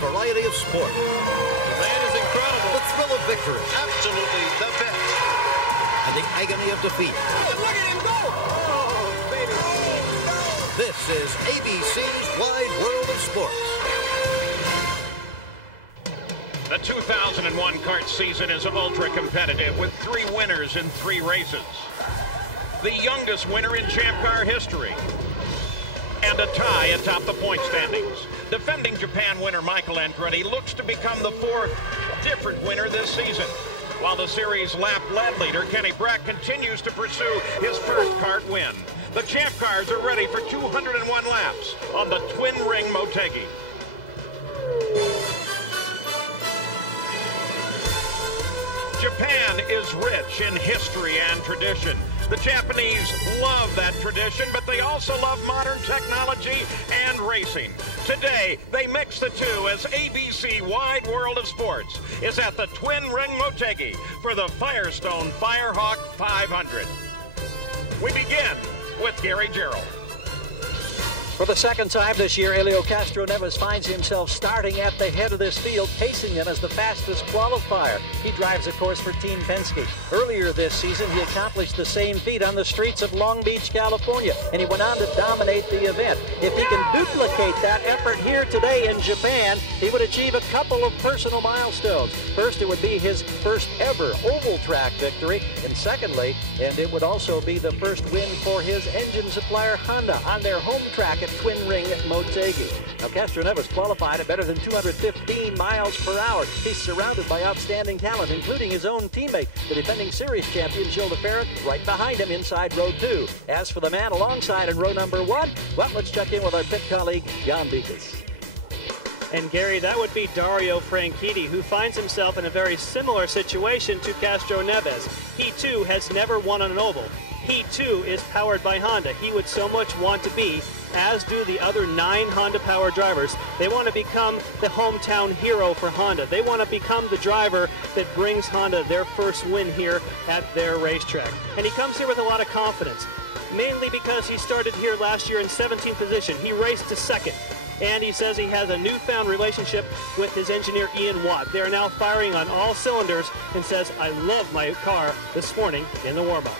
variety of sport. That is incredible. The thrill of victory. Absolutely the best. And the agony of defeat. Look at him go! Oh, baby. Oh, This is ABC's Wide World of Sports. The 2001 CART season is ultra competitive with 3 winners in 3 races. The youngest winner in Champ Car history. And a tie atop the point standings. Defending Japan winner Michael Andretti looks to become the 4th different winner this season. While the series lap lead leader Kenny Brack continues to pursue his first CART win. The Champ Cars are ready for 201 laps on the Twin Ring Motegi. Japan is rich in history and tradition. The Japanese love that tradition, but they also love modern technology and racing. Today, they mix the two as ABC Wide World of Sports is at the Twin Ring Motegi for the Firestone Firehawk 500. We begin with Gary Gerald. For the second time this year, Helio Castroneves finds himself starting at the head of this field, pacing them as the fastest qualifier. He drives, of course, for Team Penske. Earlier this season, he accomplished the same feat on the streets of Long Beach, California, and he went on to dominate the event. If he can duplicate that effort here today in Japan, he would achieve a couple of personal milestones. First, it would be his first ever oval track victory, and secondly, and it would also be the first win for his engine supplier Honda on their home track at Twin Ring Motegi. Now, Castroneves qualified at better than 215 miles per hour. He's surrounded by outstanding talent, including his own teammate, the defending series champion, Gilles de Ferret, right behind him inside row 2. As for the man alongside in row number 1, well, let's check in with our pit colleague, Jan Beekes. And Gary, that would be Dario Franchitti, who finds himself in a very similar situation to Castroneves. He too has never won on an oval. He too is powered by Honda. He would so much want to be, as do the other 9 Honda power drivers. They want to become the hometown hero for Honda. They want to become the driver that brings Honda their first win here at their racetrack. And he comes here with a lot of confidence, mainly because he started here last year in 17th position. He raced to 2nd. And he says he has a newfound relationship with his engineer, Ian Watt. They are now firing on all cylinders and says, I love my car this morning in the warm-up.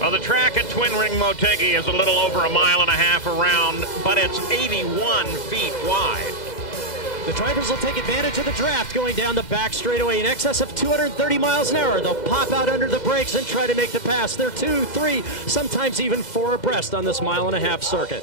Well, the track at Twin Ring Motegi is a little over 1.5 miles around, but it's 81 feet wide. The drivers will take advantage of the draft going down the back straightaway in excess of 230 miles an hour. They'll pop out under the brakes and try to make the pass. They're 2, 3, sometimes even 4 abreast on this 1.5 mile circuit.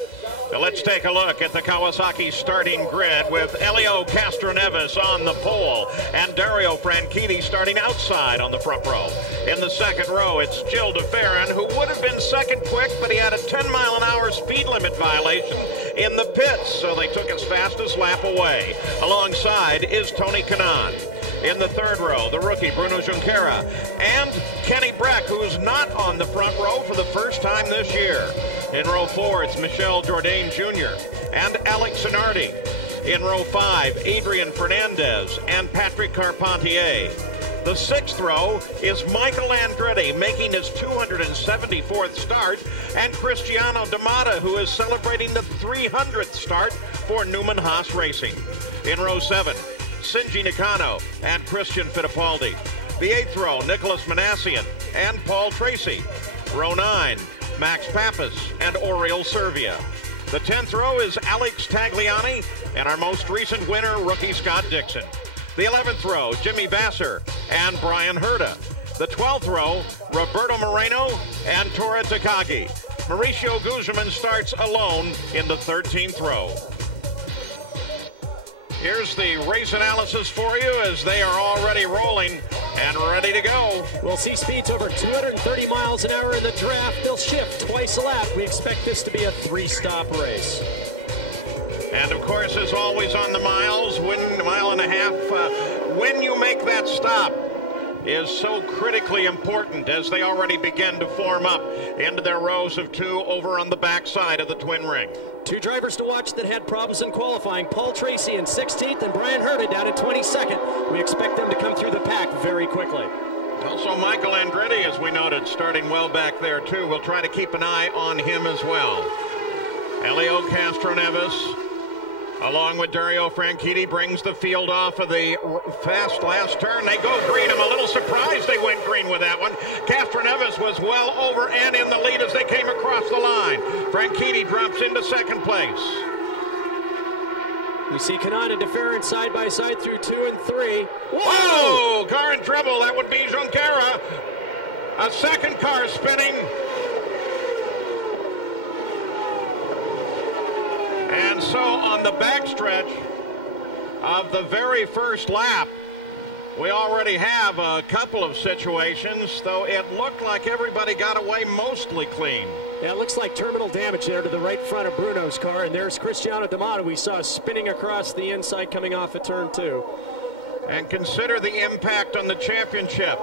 Now let's take a look at the Kawasaki starting grid with Helio Castroneves on the pole and Dario Franchitti starting outside on the front row. In the second row, it's Gilles de Ferret, who would have been second quick, but he had a 10-mile-an-hour speed limit violation in the pits, so they took his fastest lap away. Alongside is Tony Kanaan. In the third row, the rookie Bruno Junqueira and Kenny Brack, who is not on the front row for the first time this year. In row 4, it's Michel Jourdain Jr. and Alex Zanardi. In row 5, Adrian Fernandez and Patrick Carpentier. The 6th row is Michael Andretti making his 274th start, and Cristiano D'Amata, who is celebrating the 300th start for Newman Haas Racing. In row 7, Shinji Nakano and Christian Fittipaldi. The 8th row, Nicholas Manassian and Paul Tracy. Row 9, Max Pappas and Oriol Servia. The 10th row is Alex Tagliani and our most recent winner, rookie Scott Dixon. The 11th row, Jimmy Vasser and Brian Herta. The 12th row, Roberto Moreno and Tora Takagi. Mauricio Guzman starts alone in the 13th row. Here's the race analysis for you as they are already rolling and ready to go. We'll see speeds over 230 miles an hour in the draft. They'll shift twice a lap. We expect this to be a 3-stop race. And of course, as always on the miles, 1.5 miles, when you make that stop is so critically important as they already begin to form up into their rows of 2 over on the backside of the Twin Ring. 2 drivers to watch that had problems in qualifying. Paul Tracy in 16th and Brian Herta down in 22nd. We expect them to come through the pack very quickly. Also, Michael Andretti, as we noted, starting well back there, too. We'll try to keep an eye on him as well. Helio Castroneves Along with Dario Franchitti, brings the field off of the fast last turn. They go green. I'm a little surprised they went green with that one. Castroneves was well over and in the lead as they came across the line. Franchitti drops into second place. We see Kanaan and DeFerrin side by side through 2 and 3. Whoa! Car in trouble. That would be Junqueira. A second car spinning. And so on the backstretch of the very first lap, we already have a couple of situations, though it looked like everybody got away mostly clean. Yeah, it looks like terminal damage there to the right front of Bruno's car, and there's Cristiano D'Amato we saw spinning across the inside coming off of turn 2. And consider the impact on the championship.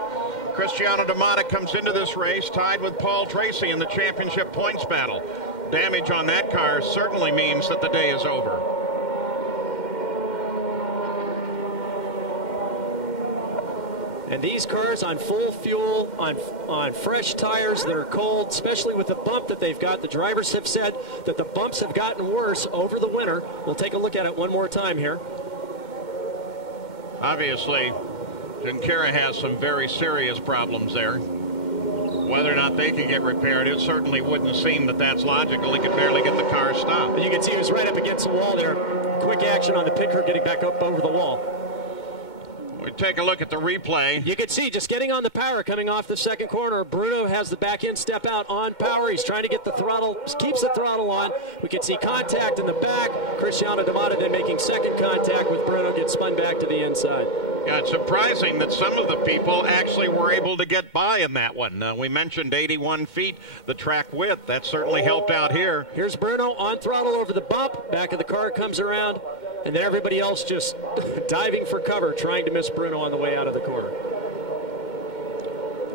Cristiano D'Amato comes into this race tied with Paul Tracy in the championship points battle. Damage on that car certainly means that the day is over. And these cars on full fuel, on fresh tires that are cold, especially with the bump that they've got. The drivers have said that the bumps have gotten worse over the winter. We'll take a look at it one more time here. Obviously, Junqueira has some very serious problems there. Whether or not they can get repaired, it certainly wouldn't seem that that's logical. He could barely get the car stopped. And you can see he was right up against the wall there. Quick action on the pit crew getting back up over the wall. We take a look at the replay. You can see just getting on the power coming off the second corner. Bruno has the back end step out on power. He's trying to get the throttle, keeps the throttle on. We can see contact in the back. Cristiano D'Amato then making second contact with Bruno, gets spun back to the inside. Yeah, it's surprising that some of the people actually were able to get by in that one. We mentioned 81 feet, the track width. That certainly helped out here. Here's Bruno on throttle over the bump. Back of the car comes around. And then everybody else just diving for cover, trying to miss Bruno on the way out of the corner.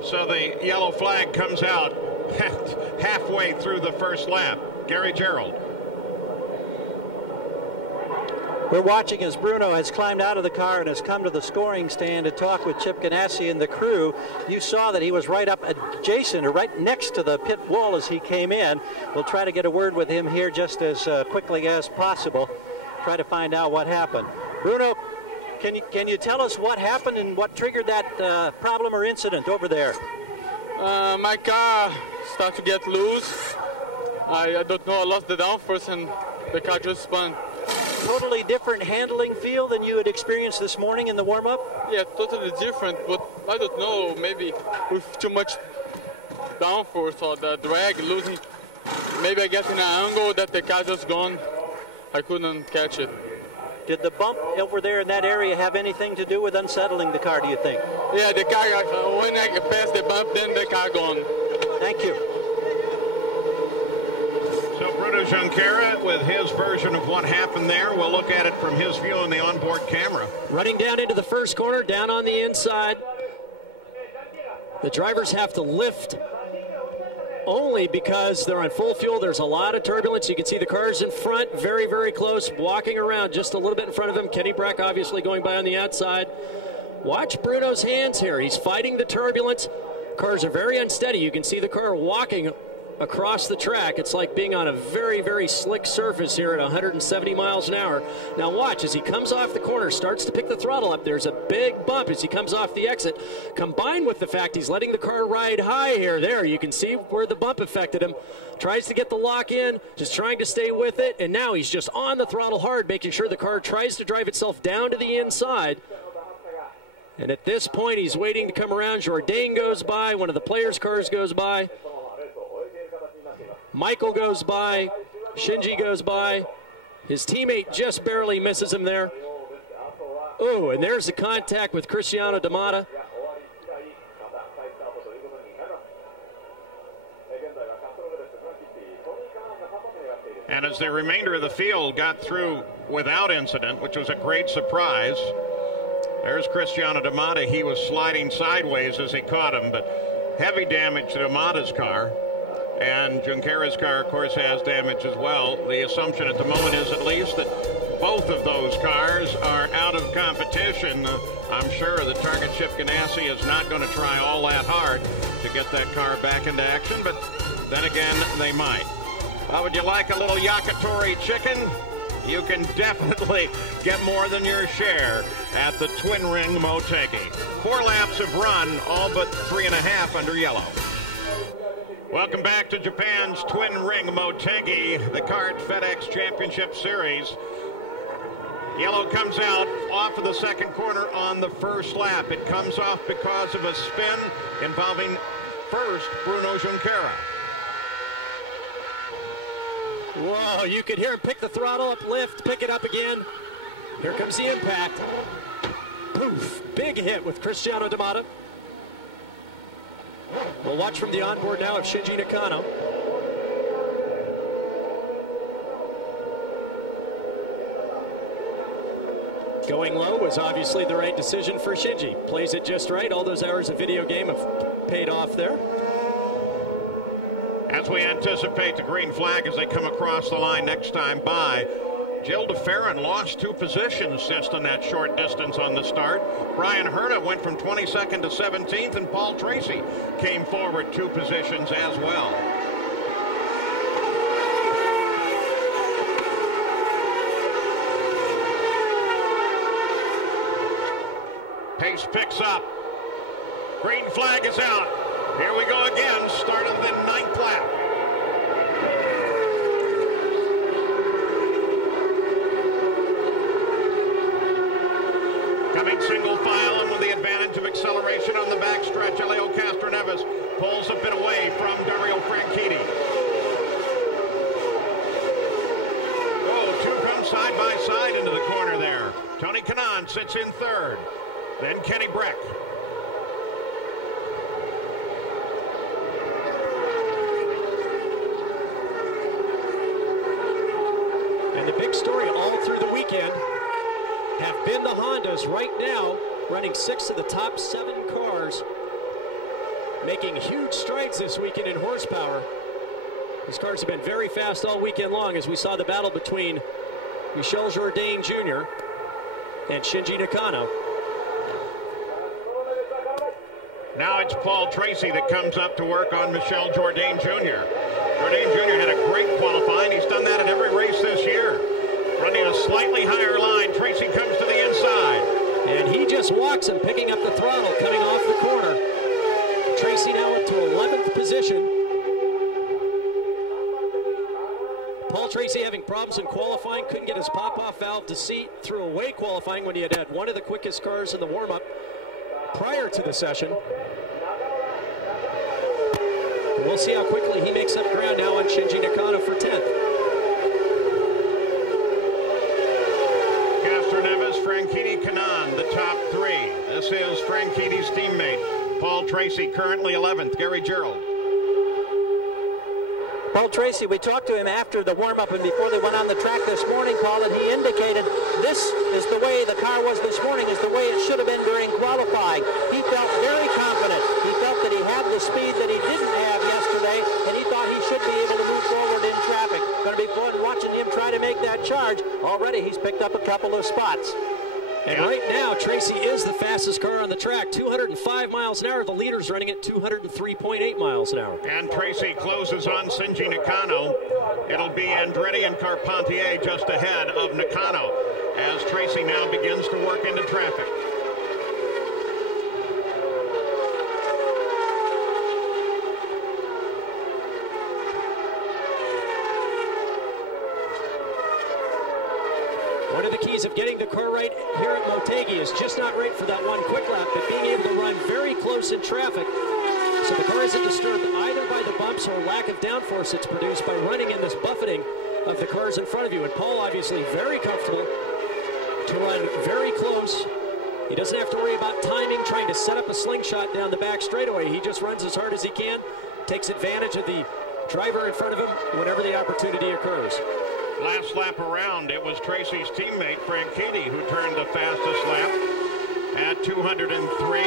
So the yellow flag comes out halfway through the first lap. Gary Gerald. We're watching as Bruno has climbed out of the car and has come to the scoring stand to talk with Chip Ganassi and the crew. You saw that he was right up adjacent or right next to the pit wall as he came in. We'll try to get a word with him here just as quickly as possible. Try to find out what happened. Bruno, can you tell us what happened and what triggered that problem or incident over there? My car started to get loose. I don't know, I lost the downforce and the car just spun. Totally different handling feel than you had experienced this morning in the warm-up? Yeah, totally different, but I don't know, maybe with too much downforce or the drag losing. Maybe I get in an angle that the car just gone. I couldn't catch it. Did the bump over there in that area have anything to do with unsettling the car, do you think? Yeah, the car, when I passed the bump, then the car gone. Thank you. So Bruno Junqueira with his version of what happened there. We'll look at it from his view on the onboard camera. Running down into the first corner, down on the inside. The drivers have to lift only because they're on full fuel. There's a lot of turbulence. You can see the cars in front, very, very close, walking around just a little bit in front of him. Kenny Brack obviously going by on the outside. Watch Bruno's hands here. He's fighting the turbulence. Cars are very unsteady. You can see the car walking across the track. It's like being on a very, very slick surface here at 170 miles an hour. Now watch as he comes off the corner, starts to pick the throttle up. There's a big bump as he comes off the exit, combined with the fact he's letting the car ride high here. There, you can see where the bump affected him. Tries to get the lock in, just trying to stay with it, and now he's just on the throttle hard, making sure the car tries to drive itself down to the inside. And at this point, he's waiting to come around. Jourdain goes by, one of the players' cars goes by. Michael goes by, Shinji goes by. His teammate just barely misses him there. Oh, and there's the contact with Cristiano D'Amato. And as the remainder of the field got through without incident, which was a great surprise, there's Cristiano D'Amato. He was sliding sideways as he caught him, but heavy damage to D'Amato's car. And Junqueira's car, of course, has damage as well. The assumption at the moment is at least that both of those cars are out of competition. I'm sure that Target Chip Ganassi is not going to try all that hard to get that car back into action, but then again, they might. Would you like a little yakitori chicken? you can definitely get more than your share at the Twin Ring Motegi. 4 laps of run, all but 3.5 under yellow. Welcome back to Japan's Twin Ring Motegi, the CART FedEx Championship Series. Yellow comes out off of the second corner on the first lap. It comes off because of a spin involving first Bruno Junqueira. Whoa, you could hear him pick the throttle up, lift, pick it up again. Here comes the impact. Poof, big hit with Cristiano D'Amato. We'll watch from the onboard now of Shinji Nakano. Going low was obviously the right decision for Shinji. Plays it just right. All those hours of video game have paid off there. As we anticipate the green flag as they come across the line next time by, Gil de Ferran lost 2 positions just on that short distance on the start. Brian Herta went from 22nd to 17th, and Paul Tracy came forward 2 positions as well. Pace picks up. Green flag is out. Here we go again, start of the 9th lap. Coming single file and with the advantage of acceleration on the backstretch, Elio Castroneves pulls a bit away from Dario Franchitti. Oh, 2 come side by side into the corner there. Tony Kanaan sits in 3rd. Then Kenny Breck. And the big story all through the weekend have been the Hondas right now running 6 of the top 7 cars, making huge strides this weekend in horsepower. These cars have been very fast all weekend long, as we saw the battle between Michel Jourdain Jr. and Shinji Nakano. Now it's Paul Tracy that comes up to work on Michel Jourdain Jr. Jourdain Jr. had a great qualifying. He's done that in every race this year. Running a slightly higher line, Tracy comes to the inside. And he just walks him, picking up the throttle, coming off the corner. Tracy now up to 11th position. Paul Tracy having problems in qualifying, couldn't get his pop-off valve to seat, threw away qualifying when he had one of the quickest cars in the warm-up prior to the session. And we'll see how quickly he makes up ground now on Shinji Nakano for 10th. Castroneves, Franchitti, Kanaan, the top 3. This is Franchitti's teammate. Paul Tracy currently 11th. Gary Gerald. Paul Tracy, we talked to him after the warm-up and before they went on the track this morning, Paul, and he indicated this is the way the car was this morning, is the way it should have been during qualifying. He felt very confident. He felt that he had the speed that he didn't have yesterday, and he thought he should be able to move forward in traffic. Going to be fun watching him try to make that charge. Already he's picked up a couple of spots. And right now, Tracy is the fastest car on the track, 205 miles an hour. The leader's running at 203.8 miles an hour. And Tracy closes on Shinji Nakano. It'll be Andretti and Carpentier just ahead of Nakano as Tracy now begins to work into traffic. One of the keys of getting the car right here at Motegi is just not right for that one quick lap, but being able to run very close in traffic so the car isn't disturbed either by the bumps or lack of downforce it's produced by running in this buffeting of the cars in front of you. And Paul obviously very comfortable to run very close. He doesn't have to worry about timing, trying to set up a slingshot down the back straightaway. He just runs as hard as he can, takes advantage of the driver in front of him whenever the opportunity occurs. Last lap around, it was Tracy's teammate, Franchitti, who turned the fastest lap at 203.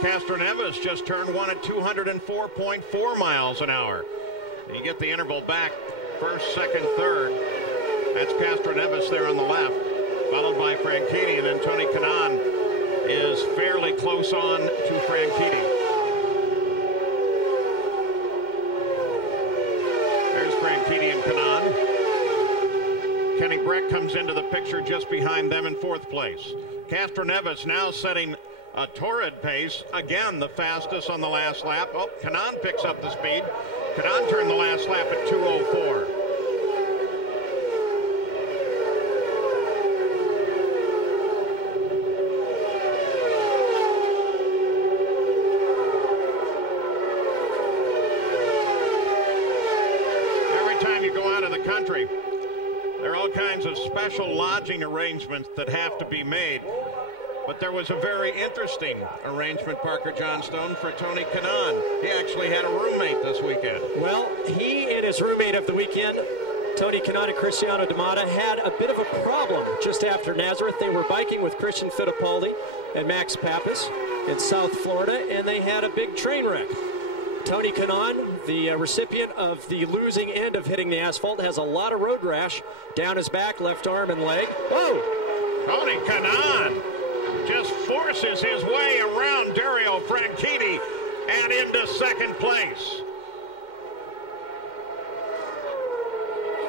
Castroneves just turned one at 204.4 miles an hour. You get the interval back, first, second, third. That's Castroneves there on the left, followed by Franchitti, and then Tony Kanaan is fairly close on to Franchitti. There's Franchitti and Kanaan. Kenny Breck comes into the picture just behind them in 4th place. Castroneves now setting a torrid pace. Again, the fastest on the last lap. Oh, Kanaan picks up the speed. Kanaan turned the last lap at 2:04. Every time you go out of the country, there are all kinds of special lodging arrangements that have to be made. But there was a very interesting arrangement, Parker Johnstone, for Tony Kanaan. He actually had a roommate this weekend. Well, he and his roommate of the weekend, Tony Kanaan and Cristiano D'Amata, had a bit of a problem just after Nazareth. They were biking with Christian Fittipaldi and Max Pappas in South Florida, and they had a big train wreck. Tony Kanaan, the recipient of the losing end of hitting the asphalt, has a lot of road rash down his back, left arm, and leg. Whoa! Tony Kanaan just forces his way around Dario Franchitti and into 2nd place.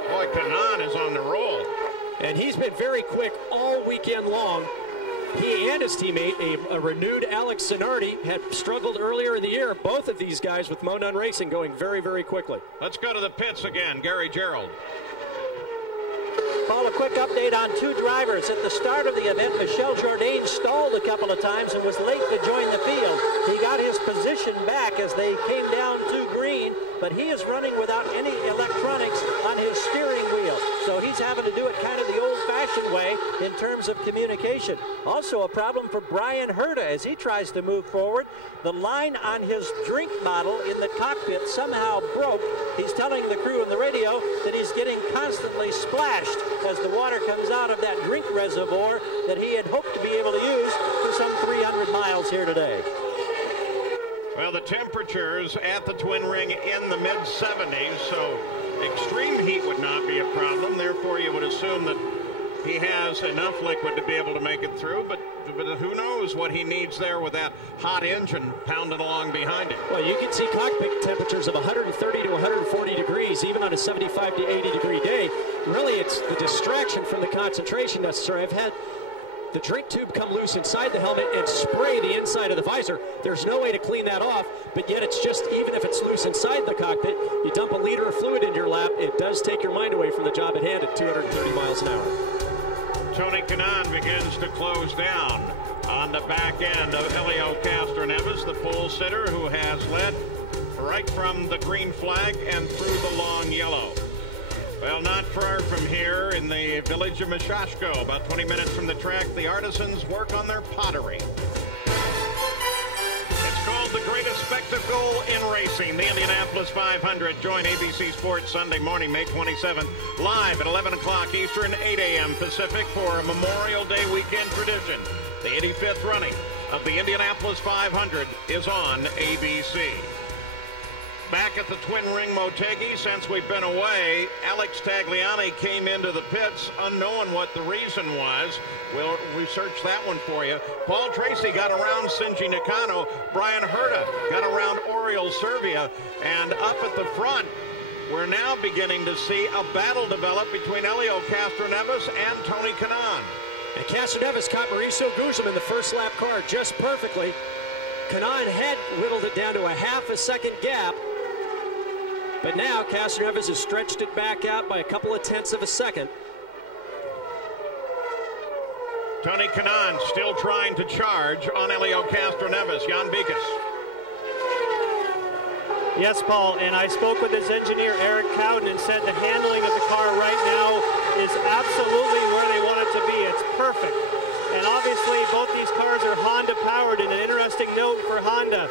Boy, Kanaan is on the roll. And he's been very quick all weekend long. He and his teammate, a renewed Alex Zanardi, had struggled earlier in the year. Both of these guys with Monon Racing going very, very quickly. Let's go to the pits again. Gary Gerald. Paul, a quick update on 2 drivers. At the start of the event, Michel Jourdain stalled a couple of times and was late to join the field. He got his position back as they came down to green, but he is running without any electronics on his steering wheel. So he's having to do it kind of the old-fashioned way in terms of communication. Also a problem for Brian Herta as he tries to move forward. The line on his drink bottle in the cockpit somehow broke. He's telling the crew on the radio that he's getting constantly splashed as the water comes out of that drink reservoir that he had hoped to be able to use for some 300 miles here today. Well, the temperatures at the Twin Ring in the mid-70s, so extreme heat would not be a problem. Therefore, you would assume that he has enough liquid to be able to make it through, but who knows what he needs there with that hot engine pounding along behind him. Well, you can see cockpit temperatures of 130 to 140 degrees, even on a 75 to 80 degree day. Really, it's the distraction from the concentration necessary. I've had the drink tube come loose inside the helmet and spray the inside of the visor. There's no way to clean that off, but yet it's just, even if it's loose inside the cockpit, you dump a liter of fluid into your lap, it does take your mind away from the job at hand at 230 miles an hour. Tony Kanaan begins to close down on the back end of Helio Castroneves, the pole sitter who has led right from the green flag and through the long yellow. Well, not far from here in the village of Mashashko, about 20 minutes from the track, the artisans work on their pottery. It's called the greatest spectacle in racing, the Indianapolis 500. Join ABC Sports Sunday morning, May 27th, live at 11 o'clock Eastern, 8 a.m. Pacific for a Memorial Day weekend tradition. The 85th running of the Indianapolis 500 is on ABC. Back at the Twin Ring Motegi, since we've been away, Alex Tagliani came into the pits unknowing what the reason was. We'll research that one for you. Paul Tracy got around Shinji Nakano. Brian Herta got around Oriol Servia. And up at the front, we're now beginning to see a battle develop between Helio Castroneves and Tony Kanaan. And Castroneves caught Mauricio Guzman in the first lap car just perfectly. Kanaan had whittled it down to a half a second gap. But now Castroneves has stretched it back out by a couple of tenths of a second. Tony Kanaan still trying to charge on Helio Castroneves. Jan Bikas. Yes, Paul, and I spoke with his engineer, Eric Cowden, and said the handling of the car right now is absolutely where they want it to be. It's perfect. And obviously, both these cars are Honda powered, and an interesting note for Honda.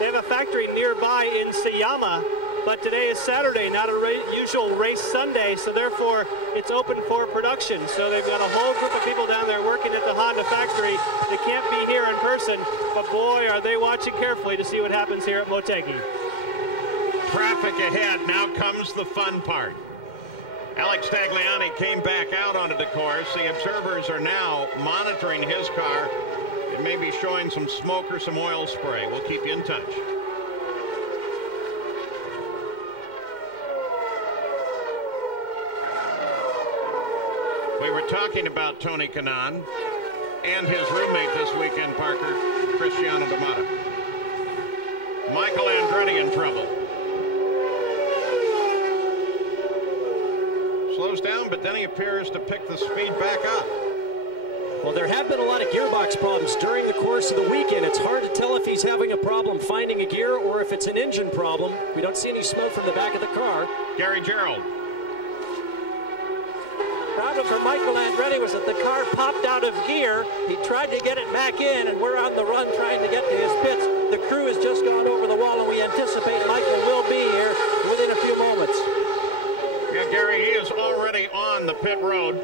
They have a factory nearby in Sayama, but today is Saturday, not a usual race Sunday, so therefore it's open for production. So they've got a whole group of people down there working at the Honda factory. They can't be here in person, but boy, are they watching carefully to see what happens here at Motegi. Traffic ahead. Now comes the fun part. Alex Tagliani came back out onto the course. The observers are now monitoring his car. It may be showing some smoke or some oil spray. We'll keep you in touch. We were talking about Tony Kanaan and his roommate this weekend, Parker, Cristiano D'Amata. Michael Andretti in trouble. Slows down, but then he appears to pick the speed back up. Well, there have been a lot of gearbox problems during the course of the weekend. It's hard to tell if he's having a problem finding a gear or if it's an engine problem. We don't see any smoke from the back of the car. Gary Gerald. Problem for Michael Andretti was that the car popped out of gear. He tried to get it back in, and we're on the run trying to get to his pits. The crew has just gone over the wall, and we anticipate Michael will be here within a few moments. Yeah, Gary, he is already on the pit road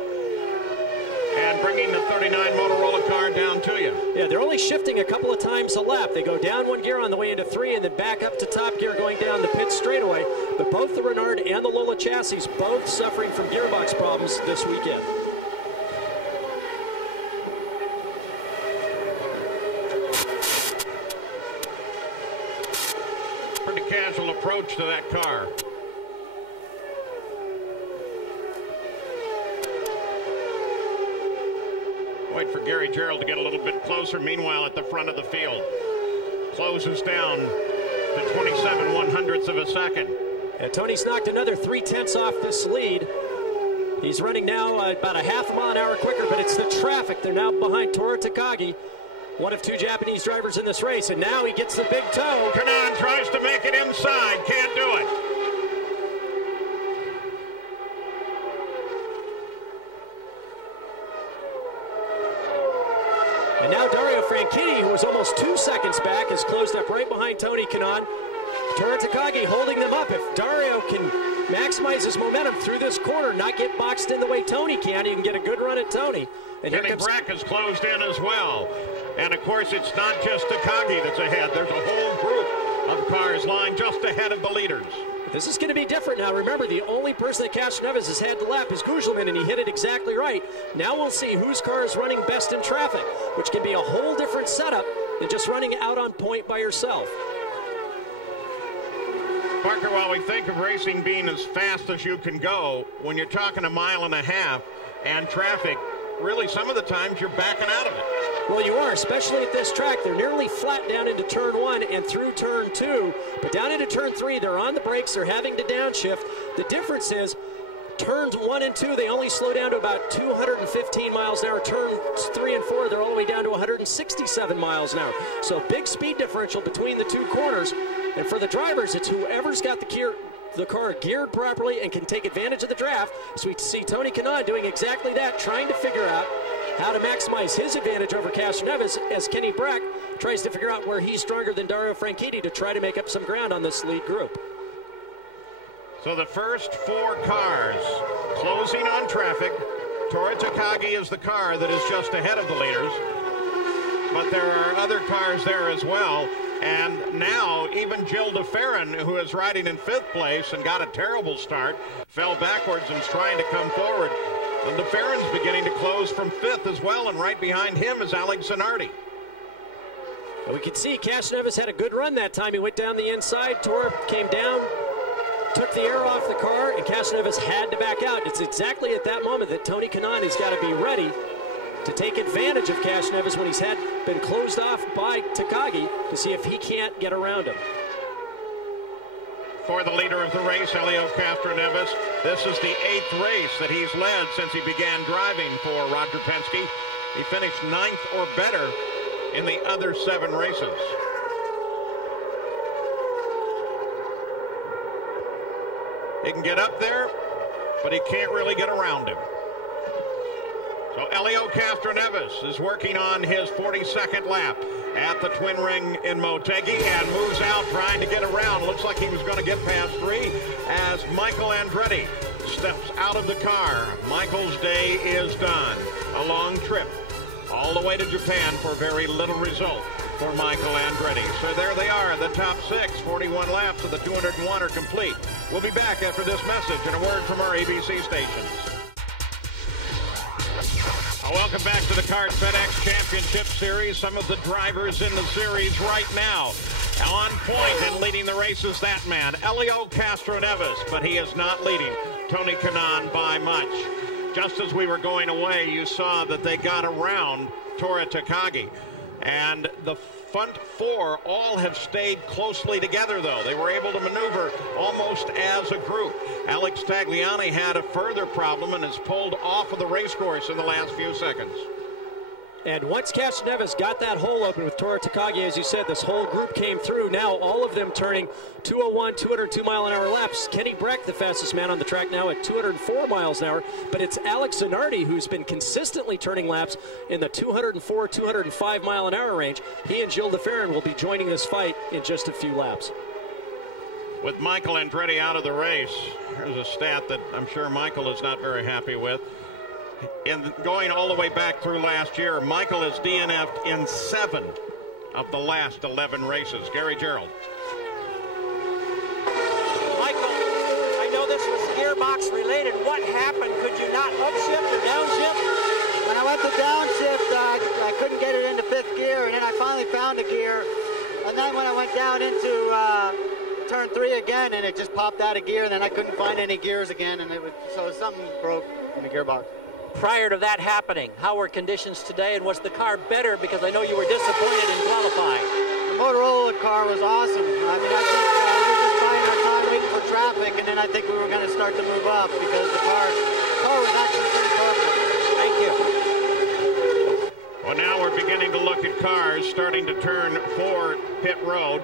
and bringing the 39 Motorola car down to you. Yeah, they're only shifting a couple of times a lap. They go down one gear on the way into 3 and then back up to top gear going down the pit straightaway. But both the Renard and the Lola chassis both suffering from gearbox problems this weekend. Pretty casual approach to that car. Wait for Gary Gerald to get a little bit closer. Meanwhile, at the front of the field, closes down to 27 1/100ths of a second. And Tony's knocked another 3/10 off this lead. He's running now about a half a mile an hour quicker, but it's the traffic. They're now behind Toru Takagi, one of 2 Japanese drivers in this race, and now he gets the big toe. Kanaan tries to make it inside, can't do it. And now Dario Franchitti, who was almost 2 seconds back, is closed up right behind Tony Kanaan. Toru Takagi holding them up. If Dario can maximize his momentum through this corner, not get boxed in the way Tony can, he can get a good run at Tony. And Kenny Brack is closed in as well. And of course, it's not just Takagi that's ahead. There's a whole group of cars lying just ahead of the leaders. This is going to be different now. Remember, the only person that Castroneves has had to lap is Gugelmin, and he hit it exactly right. Now we'll see whose car is running best in traffic, which can be a whole different setup than just running out on point by yourself. Parker, while we think of racing being as fast as you can go, when you're talking 1.5 miles and traffic, really some of the times you're backing out of it. Well, you are, especially at this track. They're nearly flat down into turn 1 and through turn 2. But down into turn 3, they're on the brakes. They're having to downshift. The difference is turns 1 and 2, they only slow down to about 215 miles an hour. Turns 3 and 4, they're all the way down to 167 miles an hour. So big speed differential between the 2 corners. And for the drivers, it's whoever's got the car geared properly and can take advantage of the draft. So we see Tony Kanaan doing exactly that, trying to figure out how to maximize his advantage over Castroneves as Kenny Brack tries to figure out where he's stronger than Dario Franchitti to try to make up some ground on this lead group. So the first 4 cars closing on traffic. Toru Takagi is the car that is just ahead of the leaders. But there are other cars there as well. And now even Jill DeFerrin, who is riding in 5th place and got a terrible start, fell backwards and is trying to come forward. And DeFerrin's beginning to close from 5th as well, and right behind him is Alex Zanardi. Well, we can see Castroneves had a good run that time. He went down the inside, Toru came down, took the air off the car, and Castroneves had to back out. It's exactly at that moment that Tony Kanaan has got to be ready to take advantage of Castroneves when he's been closed off by Takagi to see if he can't get around him. For the leader of the race, Helio Castroneves, this is the 8th race that he's led since he began driving for Roger Penske. He finished 9th or better in the other 7 races. He can get up there, but he can't really get around him. So Helio Castroneves is working on his 42nd lap at the Twin Ring in Motegi and moves out trying to get around. Looks like he was going to get past 3 as Michael Andretti steps out of the car. Michael's day is done. A long trip all the way to Japan for very little result for Michael Andretti. So there they are, the top 6. 41 laps of the 201 are complete. We'll be back after this message and a word from our ABC stations. Welcome back to the CART FedEx Championship Series. Some of the drivers in the series right now. On point and leading the race is that man, Helio Castroneves, but he is not leading Tony Kanaan by much. just as we were going away, you saw that they got around Tochigi. And the front four all have stayed closely together, though. They were able to maneuver almost as a group. Alex Tagliani had a further problem and has pulled off of the race course in the last few seconds. And once Castroneves got that hole open with Tochigi, as you said, this whole group came through. Now all of them turning 201, 202 mile an hour laps. Kenny Breck, the fastest man on the track now at 204 miles an hour. But it's Alex Zanardi who's been consistently turning laps in the 204, 205 mile an hour range. He and Gilles de Ferran will be joining this fight in just a few laps. With Michael Andretti out of the race, here's a stat that I'm sure Michael is not very happy with. In going all the way back through last year, Michael has DNF'd in 7 of the last 11 races. Gary Gerald. Michael, I know this was gearbox related. What happened? Could you not upshift or downshift? When I went to downshift, I couldn't get it into 5th gear, and then I finally found a gear. And then when I went down into turn 3 again, and it just popped out of gear, and then I couldn't find any gears again, and so something broke in the gearbox. Prior to that happening, how were conditions today, and was the car better? Because I know you were disappointed in qualifying. The Motorola car was awesome. I mean, I think we were just buying our time waiting for traffic, and then I think we were going to start to move up because the car was actually pretty perfect. Thank you. Well, now we're beginning to look at cars starting to turn for pit road.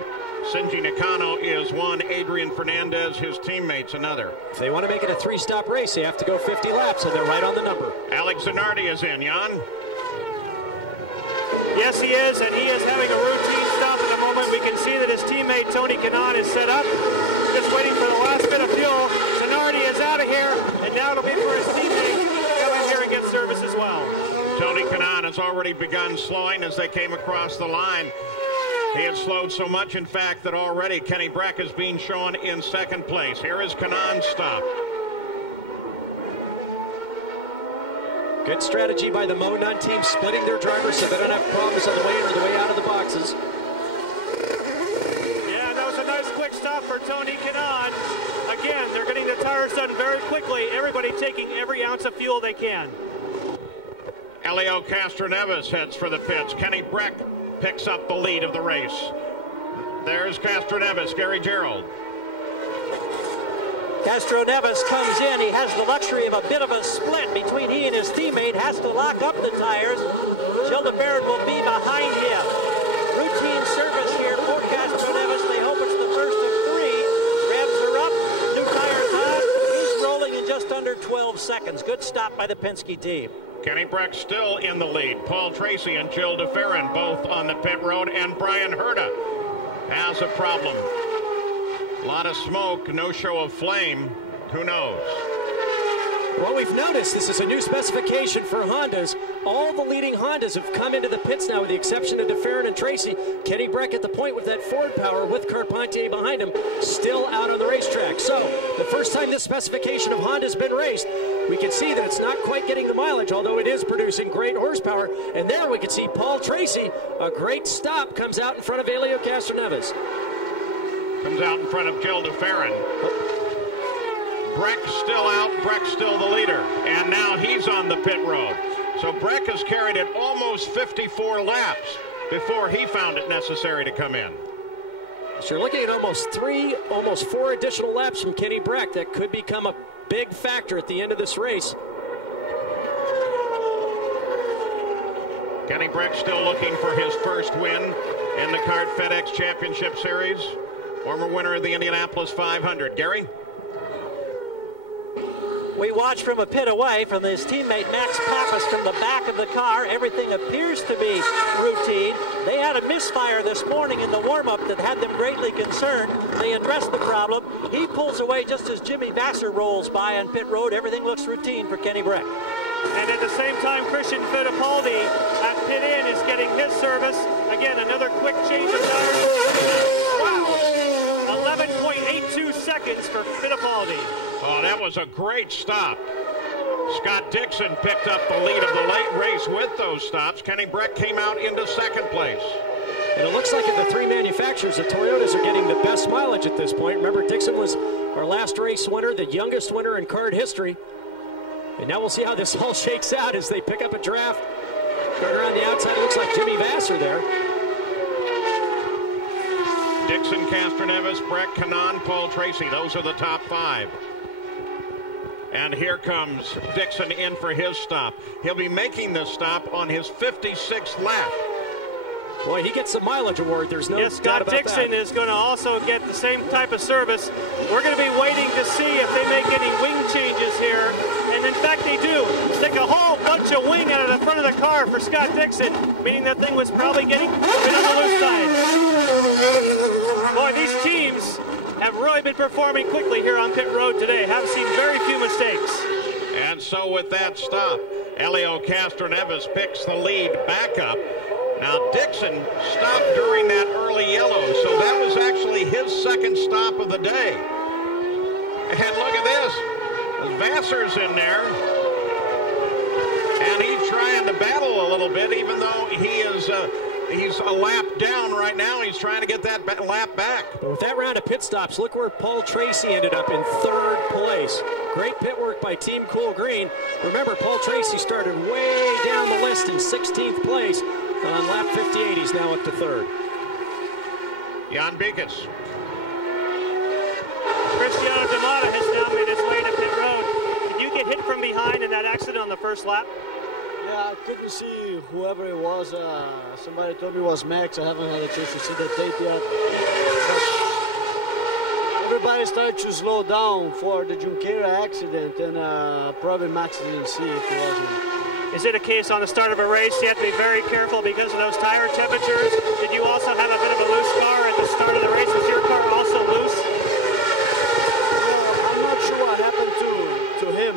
Shinji Nakano is one, Adrian Fernandez, his teammates, another. If they want to make it a 3-stop race, they have to go 50 laps, and they're right on the number. Alex Zanardi is in, Jan. Yes, he is, and he is having a routine stop at the moment. We can see that his teammate, Tony Kanaan, is set up, just waiting for the last bit of fuel. Zanardi is out of here, and now it'll be for his teammate to come in here and get service as well. Tony Kanaan has already begun slowing as they came across the line. He had slowed so much, in fact, that already Kenny Breck is being shown in 2nd place. Here is Kanaan's stop. Good strategy by the Mo-Nun team, splitting their drivers so they don't have problems on the way in or the way out of the boxes. Yeah, that was a nice quick stop for Tony Kanaan. Again, they're getting the tires done very quickly. Everybody taking every ounce of fuel they can. Elio Castroneves heads for the pits. Kenny Breck picks up the lead of the race. There's Castroneves, Gary Gerald. Castroneves comes in. He has the luxury of a bit of a split between he and his teammate. Has to lock up the tires. Gilles de Ferran will be behind him. Routine service here for Castroneves. They hope it's the first of 3. Revs are up. New tires on. He's rolling in just under 12 seconds. Good stop by the Penske team. Kenny Breck still in the lead. Paul Tracy and Gilles de Ferran both on the pit road, and Brian Herta has a problem. A lot of smoke, no show of flame. Who knows? Well, we've noticed this is a new specification for Hondas. All the leading Hondas have come into the pits now, with the exception of de Ferran and Tracy. Kenny Breck at the point with that Ford power with Carpentier behind him, still out on the racetrack. So, the first time this specification of Honda has been raced, we can see that it's not quite getting the mileage, although it is producing great horsepower. And there we can see Paul Tracy, a great stop, comes out in front of Elio Castroneves. Comes out in front of Gilles de Ferran. Breck still out, Breck still the leader. And now he's on the pit road. So Breck has carried it almost 54 laps before he found it necessary to come in. So you're looking at almost 4 additional laps from Kenny Breck. That could become a big factor at the end of this race. Kenny Breck still looking for his first win in the CART FedEx Championship Series. Former winner of the Indianapolis 500. Gary? We watch from a pit away from his teammate Max Pappas from the back of the car. Everything appears to be routine. They had a misfire this morning in the warm-up that had them greatly concerned. They addressed the problem. He pulls away just as Jimmy Vasser rolls by on pit road. Everything looks routine for Kenny Breck. And at the same time, Christian Fittipaldi at pit in is getting his service. Again, another quick change of tires. Wow! 11.82 seconds for Fittipaldi. Oh, that was a great stop. Scott Dixon picked up the lead of the late race with those stops. Kenny Breck came out into second place. And it looks like of the 3 manufacturers, the Toyotas are getting the best mileage at this point. Remember, Dixon was our last race winner, the youngest winner in CART history. And now we'll see how this all shakes out as they pick up a draft. Turn around the outside, it looks like Jimmy Vasser there. Dixon, Castroneves, Breck, Kanaan, Paul Tracy. Those are the top 5. And here comes Dixon in for his stop. He'll be making this stop on his 56th lap. Boy, he gets the mileage award. There's no doubt about that. Scott Dixon is going to also get the same type of service. We're going to be waiting to see if they make any wing changes here. And in fact, they do. Stick a whole bunch of wing out of the front of the car for Scott Dixon, meaning that thing was probably getting a bit on the loose side. Boy, these teams have really been performing quickly here on pit road today. Have seen very few mistakes. And so with that stop, Elio Castroneves picks the lead back up. Now, Dixon stopped during that early yellow, so that was actually his second stop of the day. And look at this. Vasser's in there. And he's trying to battle a little bit, even though he's a lap down right now. He's trying to get that lap back. But with that round of pit stops, look where Paul Tracy ended up in 3rd place. Great pit work by Team Cool Green. Remember, Paul Tracy started way down the list in 16th place. On lap 58, he's now up to 3rd. Jan Biekes. Cristiano D'Amata has now made his way to pit road. Did you get hit from behind in that accident on the first lap? Yeah, I couldn't see whoever it was. Somebody told me it was Max. I haven't had a chance to see the tape yet. But everybody started to slow down for the Junqueira accident, and probably Max didn't see it. It wasn't. Is it a case on the start of a race you have to be very careful because of those tire temperatures? Did you also have a bit of a loose car at the start of the race? Was your car also loose? I'm not sure what happened to him.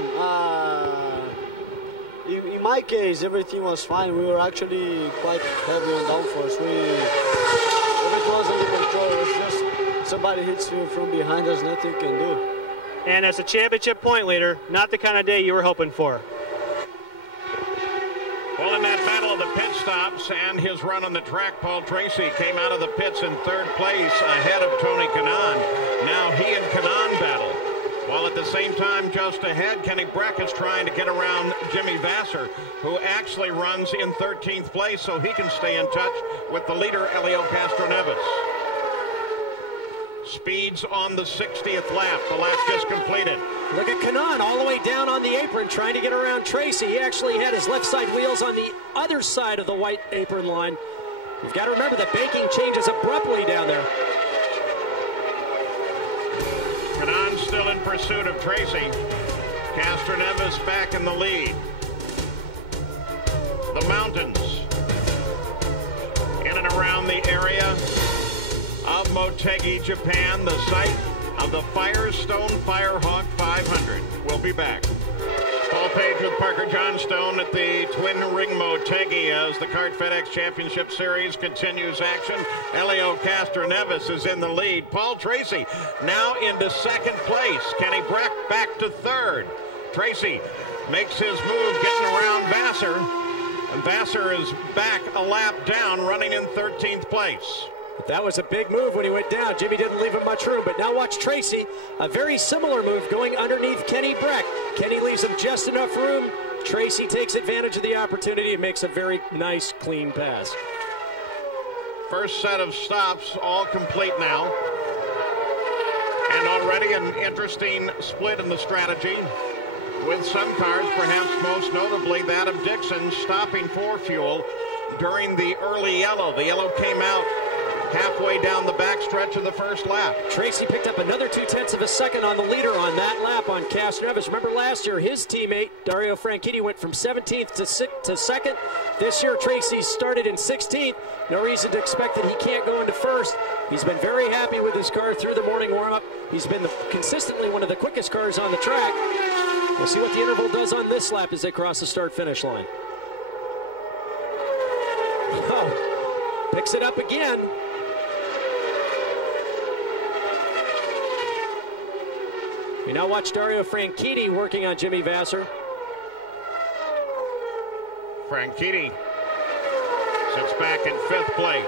In my case, everything was fine. We were actually quite heavy on downforce. If it wasn't in control, it was just somebody hits you from behind. There's nothing you can do. And as a championship point leader, not the kind of day you were hoping for. Well, in that battle of the pit stops and his run on the track, Paul Tracy came out of the pits in 3rd place ahead of Tony Kanaan. Now he and Kanaan battle. While at the same time, just ahead, Kenny Breck is trying to get around Jimmy Vasser, who actually runs in 13th place, so he can stay in touch with the leader, Elio Castroneves. Speeds on the 60th lap. The lap just completed. Look at Kanaan all the way down on the apron trying to get around Tracy. He actually had his left side wheels on the other side of the white apron line. You've got to remember that banking changes abruptly down there. Kanaan still in pursuit of Tracy. Castroneves back in the lead. The mountains in and around the area of Motegi, Japan, the site of the Firestone Firehawk 500. We'll be back. Paul Page with Parker Johnstone at the Twin Ring Motegi as the CART FedEx Championship Series continues action. Elio Castroneves is in the lead. Paul Tracy now into 2nd place. Kenny Breck back to 3rd. Tracy makes his move getting around Vasser. And Vasser is back a lap down, running in 13th place. That was a big move when he went down. Jimmy didn't leave him much room, but now watch Tracy. A very similar move going underneath Kenny Breck. Kenny leaves him just enough room. Tracy takes advantage of the opportunity and makes a very nice, clean pass. First set of stops all complete now. And already an interesting split in the strategy with some cars, perhaps most notably that of Dixon, stopping for fuel during the early yellow. The yellow came out halfway down the backstretch of the first lap. Tracy picked up another 0.2 of a second on the leader on that lap on Castroneves. Remember last year, his teammate, Dario Franchitti, went from 17th to 2nd. This year, Tracy started in 16th. No reason to expect that he can't go into 1st. He's been very happy with his car through the morning warm-up. He's been consistently one of the quickest cars on the track. We'll see what the interval does on this lap as they cross the start-finish line. Oh, picks it up again. We now watch Dario Franchitti working on Jimmy Vasser. Franchitti sits back in 5th place.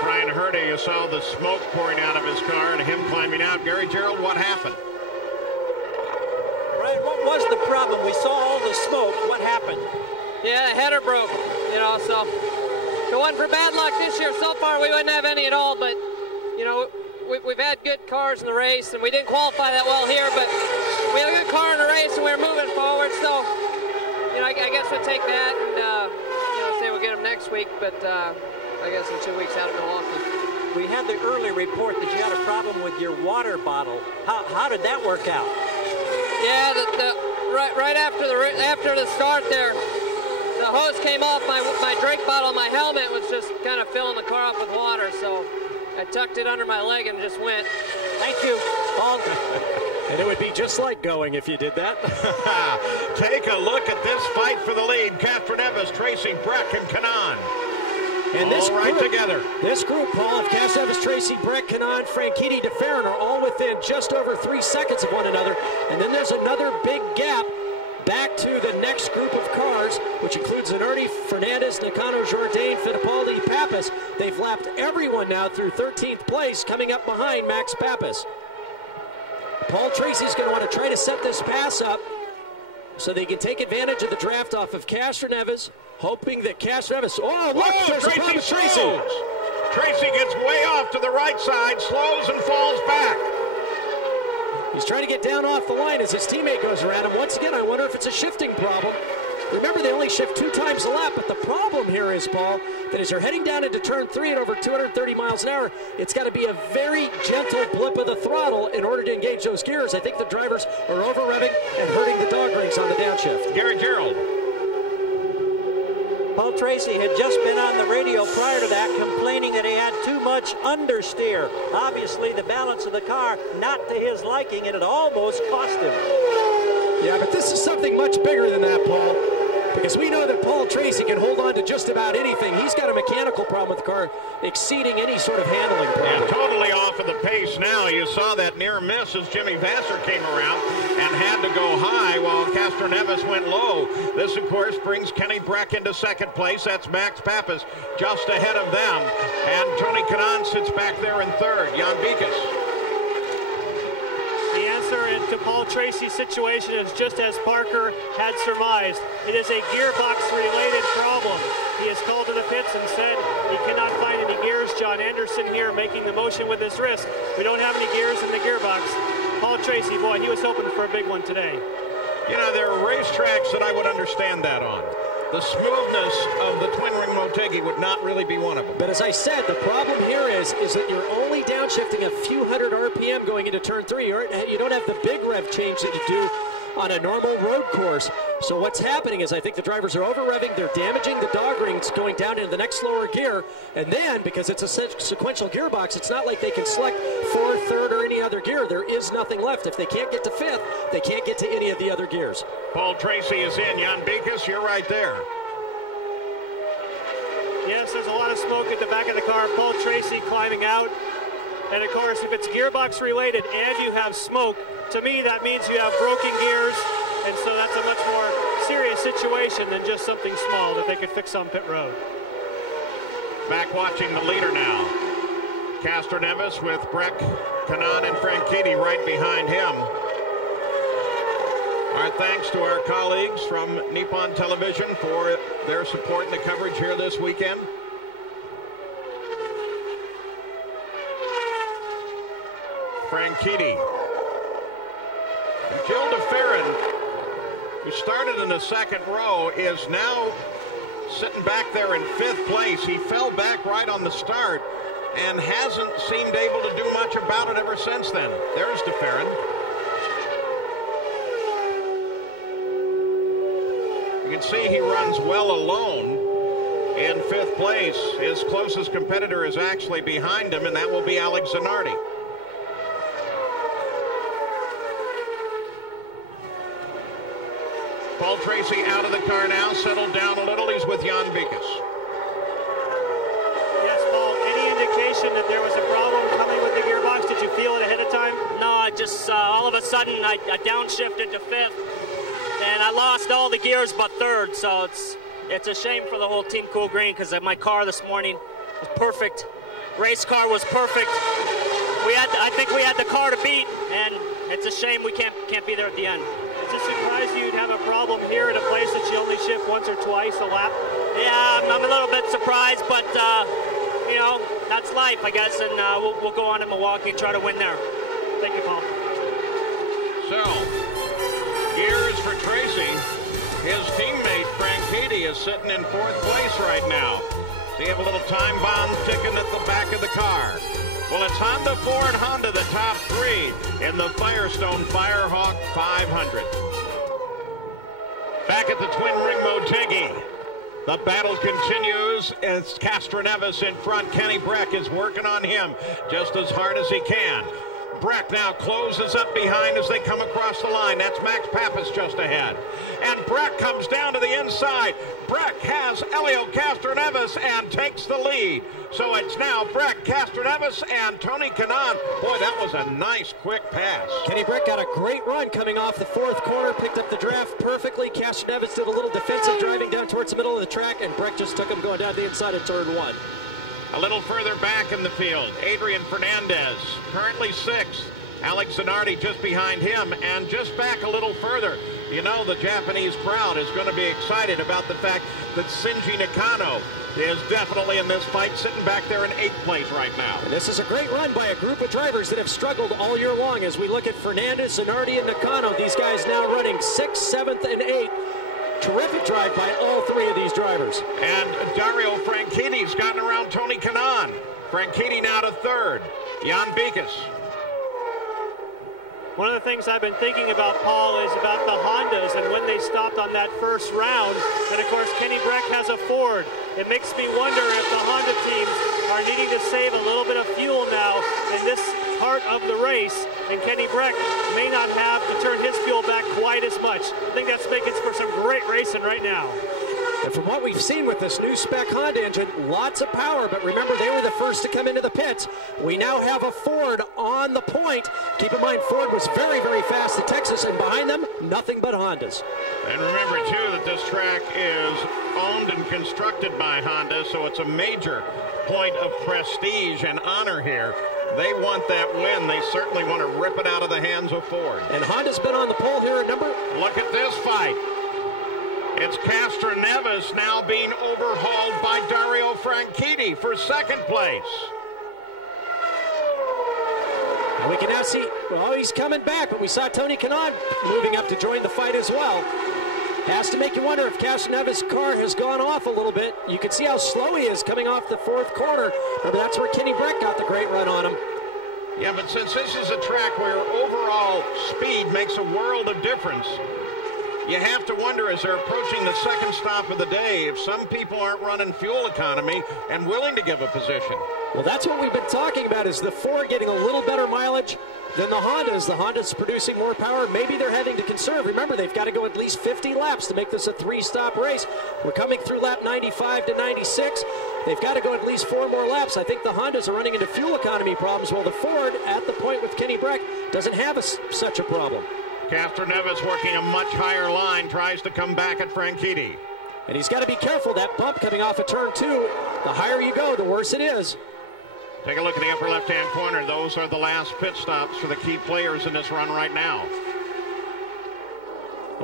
Brian Herta, you saw the smoke pouring out of his car and him climbing out. Gary Gerald, what happened? Right, what was the problem? We saw all the smoke. What happened? Yeah, the header broke, you know, so if it wasn't for bad luck this year, so far we wouldn't have any at all, but, you know, we've had good cars in the race, and we didn't qualify that well here, but we had a good car in the race, and we were moving forward, so, you know, I guess we'll take that, and, you know, say we'll get them next week, but I guess in 2 weeks out of Milwaukee. We had the early report that you had a problem with your water bottle. How did that work out? Yeah, right after the start there, the hose came off, my drink bottle, my helmet was just kind of filling the car up with water, so I tucked it under my leg and just went. Thank you, Paul. And it would be just like going if you did that. Take a look at this fight for the lead. Castroneves, Tracy, Breck, and Kanaan. And this all right group, together. This group, Paul, of Castroneves, Tracy, Breck, Kanaan, Franchitti, DeFerrin are all within just over 3 seconds of one another. And then there's another big gap back to the next group of cars, which includes Zanardi, Fernandez, Nakano, Jourdain, Fittipaldi, Pappas. They've lapped everyone now through 13th place, coming up behind Max Pappas. Paul Tracy's going to want to try to set this pass up so they can take advantage of the draft off of Castroneves, hoping that Castroneves... Oh, look, there's a problem with Tracy. Tracy gets way off to the right side, slows and falls back. He's trying to get down off the line as his teammate goes around him. Once again, I wonder if it's a shifting problem. Remember, they only shift 2 times a lap, but the problem here is, Paul, that as you're heading down into turn 3 at over 230 miles an hour, it's got to be a very gentle blip of the throttle in order to engage those gears. I think the drivers are over-revving and hurting the dog rings on the downshift. Gary Gerald. Paul Tracy had just been on the radio prior to that complaining that he had too much understeer. Obviously, the balance of the car not to his liking, and it almost cost him. Yeah, but this is something much bigger than that, Paul, because we know that Paul Tracy can hold on to just about anything. He's got a mechanical problem with the car exceeding any sort of handling problem. Yeah, totally off of the pace now. You saw that near miss as Jimmy Vasser came around and had to go high while Castroneves went low. This, of course, brings Kenny Breck into second place. That's Max Pappas just ahead of them. And Tony Kanaan sits back there in third. Jan Beekes. The answer to Paul Tracy's situation is just as Parker had surmised. It is a gearbox-related problem. He is called to the pits and said he cannot find any gears. John Anderson here making the motion with his wrist. We don't have any gears in the gearbox. Paul Tracy, boy, he was hoping for a big one today. You know, there are racetracks that I would understand that on. The smoothness of the Twin Ring Motegi would not really be one of them. But as I said, the problem here is that you're only downshifting a few hundred RPM going into turn 3. You don't have the big rev change that you do on a normal road course. So what's happening is I think the drivers are over-revving. They're damaging the dog rings going down into the next lower gear. And then, because it's a sequential gearbox, it's not like they can select 4th, 3rd, or any other gear. There is nothing left. If they can't get to 5th, they can't get to any of the other gears. Paul Tracy is in. Jan Beekes, you're right there. Yes, there's a lot of smoke at the back of the car. Paul Tracy climbing out. And of course, if it's gearbox related and you have smoke, to me that means you have broken gears. And so that's a much more serious situation than just something small that they could fix on pit road. Back watching the leader now. Castroneves with Breck, Kanaan, and Franchitti right behind him. Our thanks to our colleagues from Nippon Television for their support in the coverage here this weekend. Franchitti. Jill DeFerrin, who started in the second row, is now sitting back there in 5th place. He fell back right on the start and hasn't seemed able to do much about it ever since then. There's DeFerrin. You can see he runs well alone in 5th place. His closest competitor is actually behind him, and that will be Alex Zanardi. Paul Tracy out of the car now, settled down a little. He's with Jan Beekes. Yes, Paul, any indication that there was a problem coming with the gearbox? Did you feel it ahead of time? No, I just all of a sudden I downshifted to 5th, and I lost all the gears but 3rd. So it's a shame for the whole Team Cool Green because my car this morning was perfect. Race car was perfect. I think we had the car to beat, and it's a shame we can't be there at the end. It's a surprise you'd have lap. Yeah, I'm a little bit surprised, but, you know, that's life, I guess, and we'll go on to Milwaukee and try to win there. Thank you, Paul. So, gears for Tracy. His teammate, Frank Keedy, is sitting in 4th place right now. So you have a little time bomb ticking at the back of the car. Well, it's Honda, Ford, Honda, the top 3 in the Firestone Firehawk 500. Back at the Twin Ring Motegi, the battle continues. It's Castroneves in front. Kenny Breck is working on him just as hard as he can. Breck now closes up behind as they come across the line. That's Max Pappas just ahead. And Breck comes down to the inside. Breck has Elio Castroneves and takes the lead. So it's now Breck, Castroneves, and Tony Kanaan. Boy, that was a nice, quick pass. Kenny Breck got a great run coming off the 4th corner, picked up the draft perfectly. Castroneves did a little defensive driving down towards the middle of the track, and Breck just took him going down the inside of turn 1. A little further back in the field, Adrian Fernandez, currently 6th. Alex Zanardi just behind him, and just back a little further. You know, the Japanese crowd is going to be excited about the fact that Shinji Nakano is definitely in this fight, sitting back there in 8th place right now. And this is a great run by a group of drivers that have struggled all year long. As we look at Fernandez, Zanardi, and Nakano, these guys now running 6th, 7th, and 8th. Terrific drive by all 3 of these drivers. And Dario Franchitti's gotten around Tony Kanaan. Franchitti now to 3rd. Jan Bikas. One of the things I've been thinking about, Paul, is about the Hondas and when they stopped on that first round. And, of course, Kenny Breck has a Ford. It makes me wonder if the Honda teams are needing to save a little bit of fuel now in this part of the race. And Kenny Breck may not have to turn his fuel back quite as much. I think that's making for some great racing right now. And from what we've seen with this new spec Honda engine, lots of power, but remember, they were the first to come into the pits. We now have a Ford on the point. Keep in mind, Ford was very, very fast at Texas, and behind them, nothing but Hondas. And remember, too, that this track is owned and constructed by Honda, so it's a major point of prestige and honor here. They want that win. They certainly want to rip it out of the hands of Ford. And Honda's been on the pole here at number... Look at this fight. It's Castroneves now being overhauled by Dario Franchitti for 2nd place. And we can now see, well, he's coming back, but we saw Tony Kanaan moving up to join the fight as well. Has to make you wonder if Castroneves' car has gone off a little bit. You can see how slow he is coming off the 4th corner. Remember, that's where Kenny Breck got the great run on him. Yeah, but since this is a track where overall speed makes a world of difference, you have to wonder, as they're approaching the 2nd stop of the day, if some people aren't running fuel economy and willing to give a position. Well, that's what we've been talking about, is the Ford getting a little better mileage than the Hondas. The Hondas producing more power. Maybe they're having to conserve. Remember, they've got to go at least 50 laps to make this a 3-stop race. We're coming through lap 95 to 96. They've got to go at least 4 more laps. I think the Hondas are running into fuel economy problems, while the Ford, at the point with Kenny Breck, doesn't have such a problem. Castroneves working a much higher line, tries to come back at Franchitti. And he's got to be careful. That bump coming off of turn 2, the higher you go, the worse it is. Take a look at the upper left-hand corner. Those are the last pit stops for the key players in this run right now.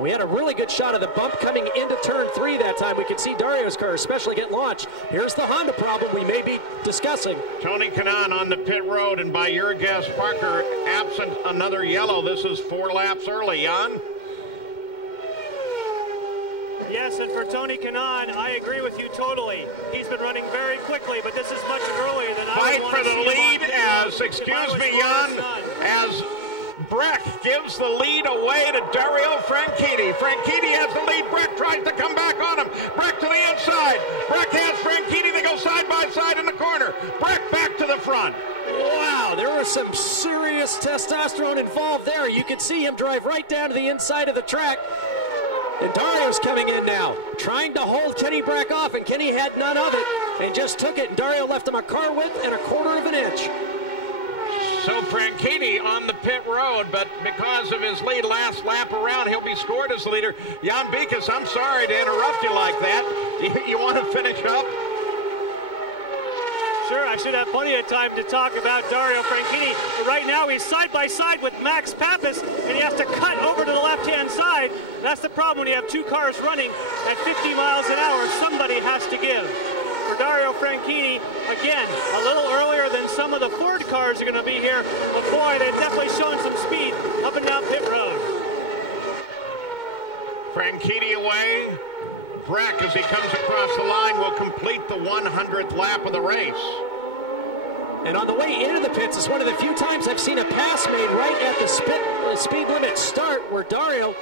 We had a really good shot of the bump coming into turn 3 that time. We could see Dario's car especially get launched. Here's the Honda problem we may be discussing. Tony Kanaan on the pit road, and by your guess, Parker, absent another yellow. This is 4 laps early. Jan? Yes, and for Tony Kanaan, I agree with you totally. He's been running very quickly, but this is much earlier than I would want to see him on. Fight for the lead as, excuse me, Jan, as Breck gives the lead away to Dario Franchitti. Franchitti has the lead. Breck tries to come back on him. Breck to the inside. Breck has Franchitti. They go side by side in the corner. Breck back to the front. Wow, there was some serious testosterone involved there. You could see him drive right down to the inside of the track. And Dario's coming in now, trying to hold Kenny Breck off, and Kenny had none of it and just took it, and Dario left him a car width and 1/4 of an inch. So Franchitti on the pit road, but because of his lead last lap around, he'll be scored as the leader. Jan Bikas, I'm sorry to interrupt you like that. You want to finish up? sure. I should have plenty of time to talk about Dario Franchitti. But right now, he's side by side with Max Pappas, and he has to cut over to the left-hand side. That's the problem when you have two cars running at 50 miles an hour. Somebody has to give. For Dario Franchitti, again, a little earlier than some of the Ford cars are going to be here. But boy, they've definitely shown some speed up and down pit road. Franchitti away. Breck, as he comes across the line, will complete the 100th lap of the race. And on the way into the pits, it's one of the few times I've seen a pass made right at the speed limit start, where Dario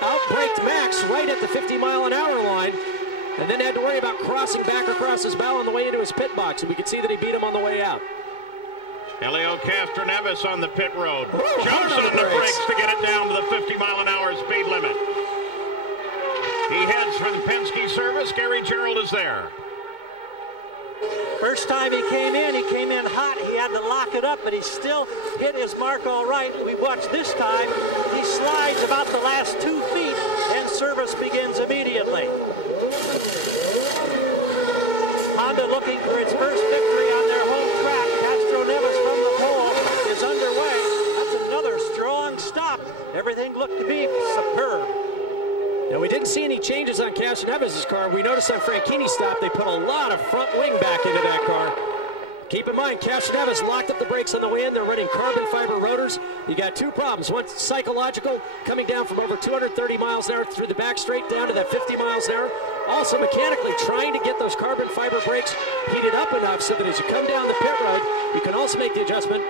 outbraked Max right at the 50-mile-an-hour line, and then had to worry about crossing back across his bow on the way into his pit box, and we could see that he beat him on the way out. Elio Castroneves on the pit road. Jumps on the brakes to get it down to the 50-mile-an-hour speed limit. He heads for the Penske service. Gary Gerald is there. First time he came in hot. He had to lock it up, but he still hit his mark all right. We watched this time. He slides about the last 2 feet, and service begins immediately. Honda looking for its first victory on their home track. Castroneves from the pole is underway. That's another strong stop. Everything looked to be superb. Now, we didn't see any changes on Castroneves' car. We noticed on Franchitti's stop, they put a lot of front wing back into that car. Keep in mind, Castroneves locked up the brakes on the way in. They're running carbon fiber rotors. You got two problems. One, psychological, coming down from over 230 miles an hour through the back straight down to that 50 miles an hour. Also, mechanically, trying to get those carbon fiber brakes heated up enough so that as you come down the pit road, you can also make the adjustment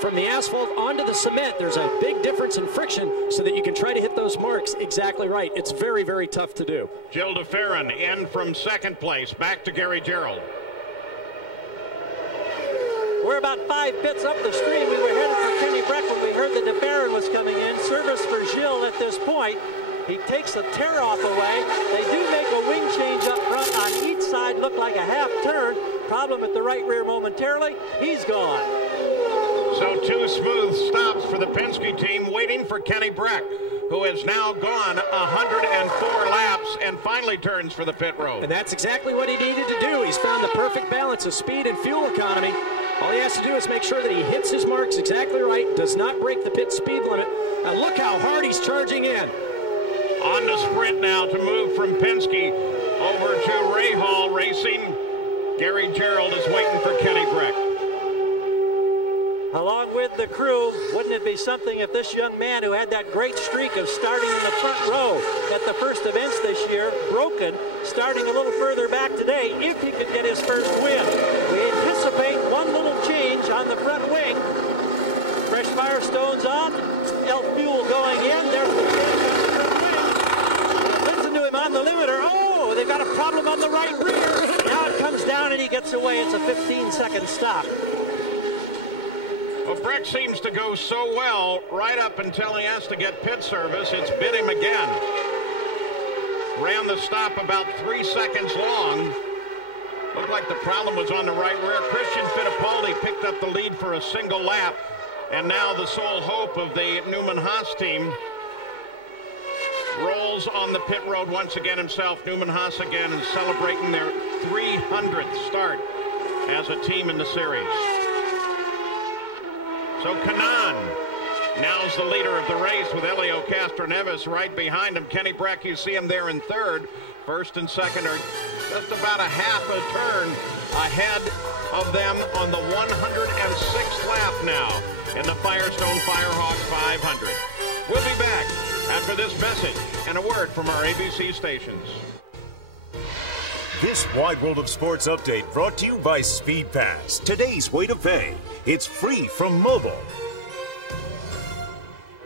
from the asphalt onto the cement. There's a big difference in friction so that you can try to hit those marks exactly right. It's very, very tough to do. Jill DeFerrin in from second place. Back to Gary Gerald. We're about 5 pits up the street. We were headed for Kenny Breck when we heard that DeBaron was coming in. Service for Gilles at this point. He takes the tear-off away. They do make a wing change up front on each side. Look like a half turn. Problem at the right rear momentarily. He's gone. So 2 smooth stops for the Penske team, waiting for Kenny Breck, who has now gone 104 laps and finally turns for the pit road. And that's exactly what he needed to do. He's found the perfect balance of speed and fuel economy. All he has to do is make sure that he hits his marks exactly right, does not break the pit speed limit, and look how hard he's charging in. On the sprint now to move from Penske over to Rahal Racing. Gary Gerald is waiting for Kenny Breck. Along with the crew, wouldn't it be something if this young man who had that great streak of starting in the front row at the first events this year, broken, starting a little further back today, if he could get his first win. We anticipate one little change on the front wing. Fresh Firestone's on, Elf Fuel going in, there's the change on the front wing. Listen to him on the limiter. Oh, they've got a problem on the right rear. Now it comes down and he gets away. It's a 15-second stop. Well, Breck seems to go so well right up until he has to get pit service. It's bit him again. Ran the stop about 3 seconds long. Looked like the problem was on the right rear. Christian Fittipaldi picked up the lead for a single lap. And now the sole hope of the Newman-Haas team rolls on the pit road once again himself. Newman-Haas again is celebrating their 300th start as a team in the series. So Kanaan now's the leader of the race with Elio Castroneves right behind him. Kenny Breck, you see him there in third. First and second are just about a half a turn ahead of them on the 106th lap now in the Firestone Firehawk 500. We'll be back after this message and a word from our ABC stations. This Wide World of Sports update brought to you by Speed Pass. Today's way to pay. It's free from mobile.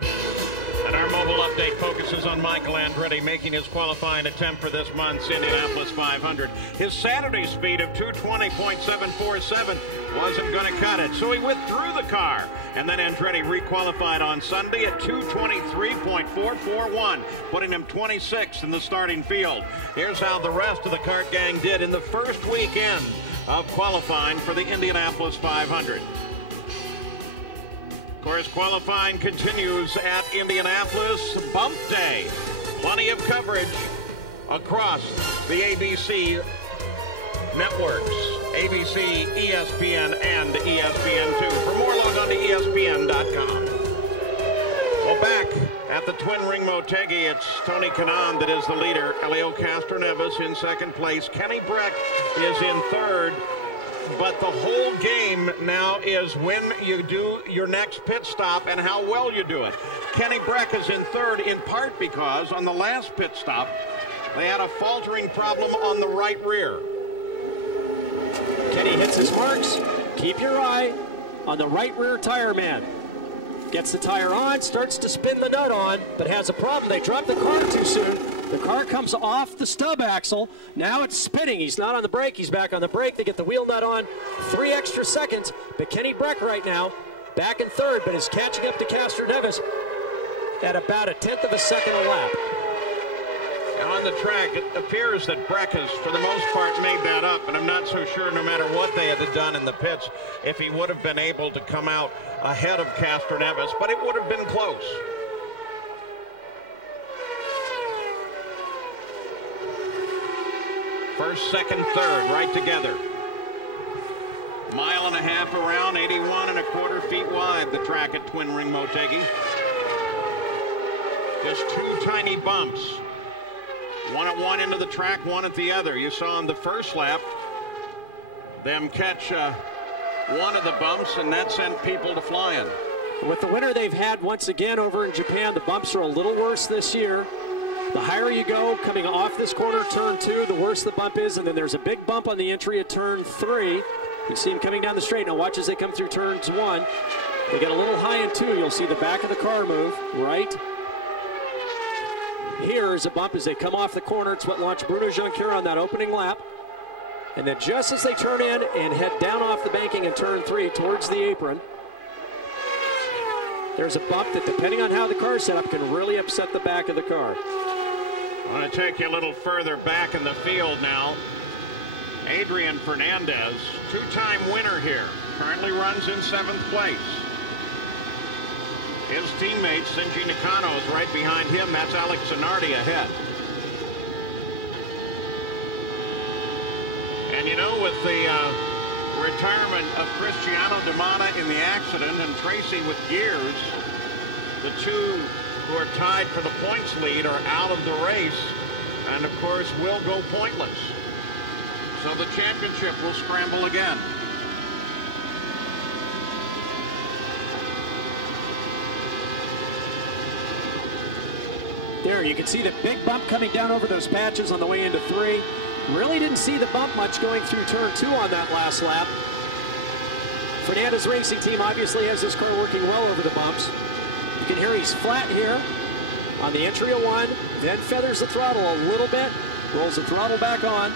And our mobile update focuses on Michael Andretti making his qualifying attempt for this month's Indianapolis 500. His Saturday speed of 220.747 wasn't going to cut it, so he withdrew the car. And then Andretti requalified on Sunday at 223.441, putting him 26th in the starting field. Here's how the rest of the CART gang did in the first weekend of qualifying for the Indianapolis 500. Of course, qualifying continues at Indianapolis. Bump day. Plenty of coverage across the ABC networks ABC, ESPN, and ESPN2. For more, log on to ESPN.com. Well, back at the Twin Ring Motegi, it's Tony Kanaan that is the leader. Helio Castroneves in second place. Kenny Breck is in third. But the whole game now is when you do your next pit stop and how well you do it. Kenny Breck is in third in part because on the last pit stop, they had a faltering problem on the right rear. Kenny hits his marks. Keep your eye on the right rear tire man. Gets the tire on, starts to spin the nut on, but has a problem. They dropped the car too soon. The car comes off the stub axle. Now it's spinning. He's not on the brake. He's back on the brake. They get the wheel nut on. 3 extra seconds. But Kenny Breck right now back in third, but is catching up to Castroneves at about 1/10 of a second a lap. On the track, it appears that Breck has, for the most part, made that up, and I'm not so sure, no matter what they had done in the pits, if he would have been able to come out ahead of Castroneves, but it would have been close. First, second, third, right together. 1.5 miles around, 81.25 feet wide, the track at Twin Ring Motegi. Just 2 tiny bumps. One at one end of the track, one at the other. You saw on the first lap them catch one of the bumps, and that sent people to flying. With the winter they've had once again over in Japan, the bumps are a little worse this year. The higher you go coming off this corner, turn 2, the worse the bump is, and then there's a big bump on the entry at turn 3. You see him coming down the straight. Now watch as they come through turns 1. They get a little high in 2. You'll see the back of the car move right. Here is a bump as they come off the corner. It's what launched Bruno Jonquière on that opening lap. And then just as they turn in and head down off the banking in turn 3 towards the apron, there's a bump that, depending on how the car's set up, can really upset the back of the car. I want to take you a little further back in the field now. Adrian Fernandez, 2-time winner here, currently runs in 7th place. His teammate, Shinji Nakano, is right behind him. That's Alex Zanardi ahead. And you know, with the retirement of Cristiano Damana in the accident and Tracy with gears, the 2 who are tied for the points lead are out of the race, and of course will go pointless. So the championship will scramble again. There, you can see the big bump coming down over those patches on the way into 3. Really didn't see the bump much going through turn 2 on that last lap. Fernandez Racing Team obviously has this car working well over the bumps. You can hear he's flat here on the entry of 1, then feathers the throttle a little bit, rolls the throttle back on.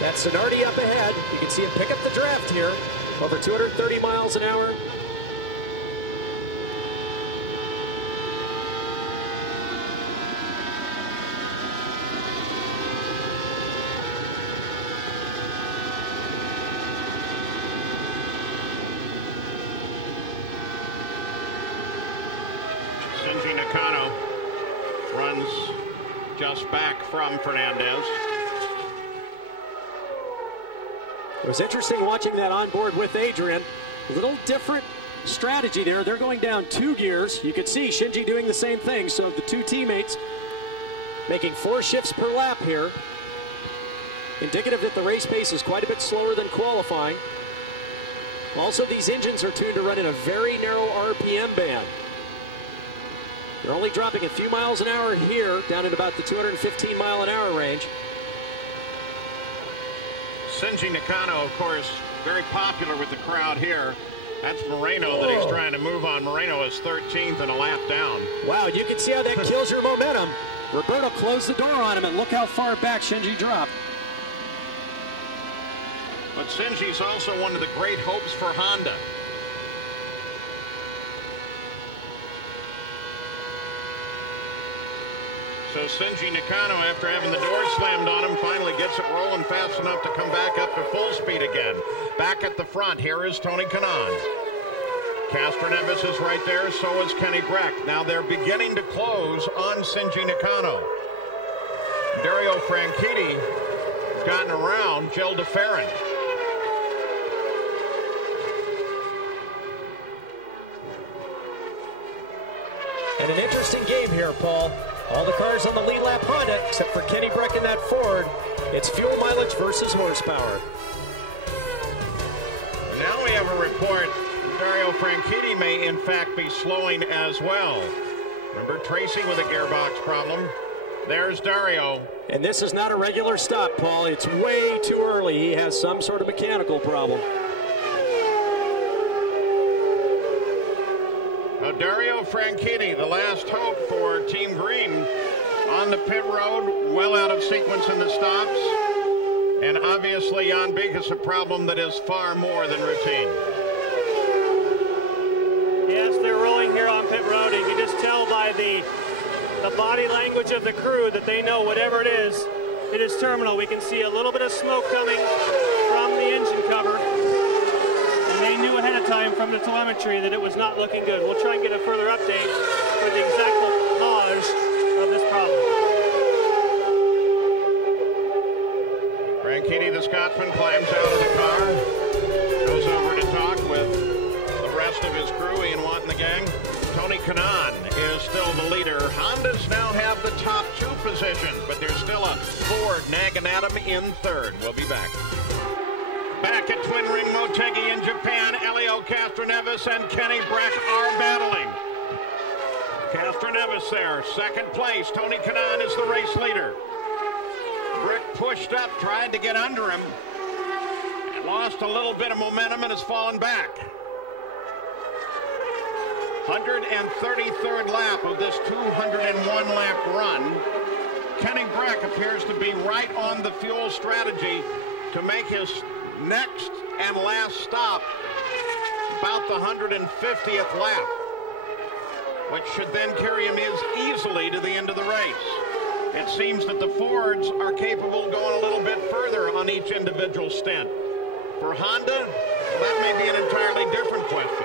That's Zanardi up ahead. You can see him pick up the draft here, over 230 miles an hour. Shinji Nakano runs just back from Fernandez. It was interesting watching that on board with Adrian. A little different strategy there. They're going down 2 gears. You can see Shinji doing the same thing. So the 2 teammates making 4 shifts per lap here. Indicative that the race pace is quite a bit slower than qualifying. Also, these engines are tuned to run in a very narrow RPM band. They're only dropping a few miles an hour here, down at about the 215 mile an hour range. Shinji Nakano, of course, very popular with the crowd here. That's Moreno that he's trying to move on. Moreno is 13th and a lap down. Wow, you can see how that kills your momentum. Roberto closed the door on him, and look how far back Shinji dropped. But Shinji's also one of the great hopes for Honda. So Shinji Nakano, after having the door slammed on him, finally gets it rolling fast enough to come back up to full speed again. Back at the front, here is Tony Kanaan. Castroneves is right there, so is Kenny Breck. Now they're beginning to close on Shinji Nakano. Dario Franchitti has gotten around Gilles de Ferran. And an interesting game here, Paul. All the cars on the lead lap Honda, except for Kenny Breck in that Ford. It's fuel mileage versus horsepower. Now we have a report. Dario Franchitti may in fact be slowing as well. Remember Tracy with a gearbox problem. There's Dario. And this is not a regular stop, Paul. It's way too early. He has some sort of mechanical problem. Now Dario Franchitti, the last hope for Team Green, on the pit road, well out of sequence in the stops. And obviously Jan Beek is a problem that is far more than routine. Yes, they're rolling here on pit road. You can just tell by the body language of the crew that they know whatever it is terminal. We can see a little bit of smoke coming from the engine cover. And they knew ahead of time from the telemetry that it was not looking good. We'll try and get a further update for the exact cause of this problem. Franchitti, the Scotsman, climbs out of the car, goes over to talk with the rest of his crew, Ian Watt and the gang. Tony Kanaan is still the leader. Hondas now have the top two positions, but there's still a Ford nagging at him in third. We'll be back. Back at Twin Ring Motegi in Japan, Elio Castroneves and Kenny Breck are battling. Castroneves there, second place. Tony Kanaan is the race leader. Breck pushed up, tried to get under him, and lost a little bit of momentum and has fallen back. 133rd lap of this 201 lap run. Kenny Breck appears to be right on the fuel strategy to make his next and last stop about the 150th lap, which should then carry him easily to the end of the race. It seems that the Fords are capable of going a little bit further on each individual stint. For Honda, well, that may be an entirely different question.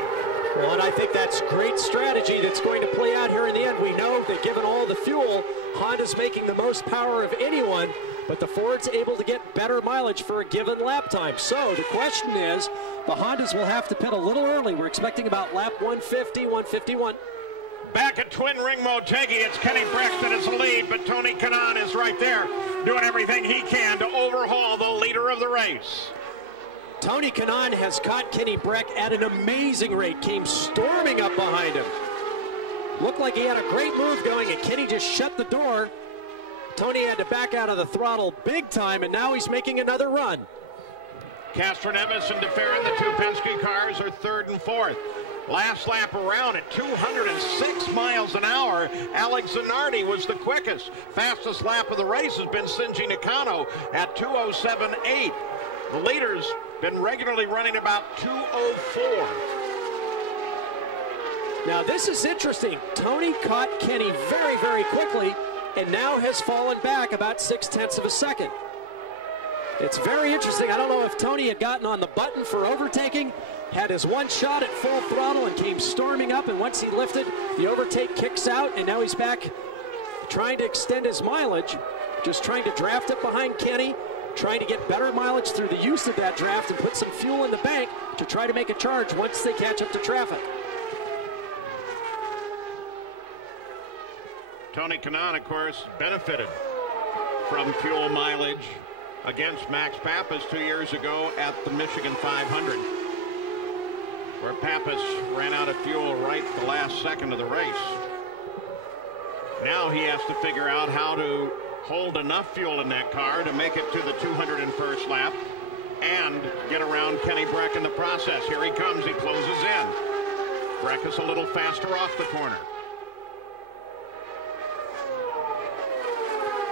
Well, and I think that's great strategy that's going to play out here in the end. We know that given all the fuel, Honda's making the most power of anyone, but the Ford's able to get better mileage for a given lap time. So the question is, the Hondas will have to pit a little early. We're expecting about lap 150, 151. Back at Twin Ring Motegi, it's Kenny Breck that is the lead, but Tony Kanaan is right there doing everything he can to overhaul the leader of the race. Tony Kanaan has caught Kenny Breck at an amazing rate, came storming up behind him. Looked like he had a great move going, and Kenny just shut the door. Tony had to back out of the throttle big time, and now he's making another run. Castroneves and de Ferran, the two Penske cars, are third and fourth. Last lap around at 206 miles an hour, Alex Zanardi was the quickest. Fastest lap of the race has been Shinji Nakano at 207.8. The leader's been regularly running about 204. Now this is interesting. Tony caught Kenny very, very quickly and now has fallen back about 0.6 of a second. It's very interesting. I don't know if Tony had gotten on the button for overtaking, had his one shot at full throttle and came storming up, and once he lifted, the overtake kicks out, and now he's back trying to extend his mileage, just trying to draft up behind Kenny, trying to get better mileage through the use of that draft and put some fuel in the bank to try to make a charge once they catch up to traffic. Tony Kanaan, of course, benefited from fuel mileage against Max Pappas 2 years ago at the Michigan 500, where Pappas ran out of fuel right the last second of the race. Now he has to figure out how to hold enough fuel in that car to make it to the 201st lap and get around Kenny Breck in the process. Here he comes, he closes in. Breck is a little faster off the corner.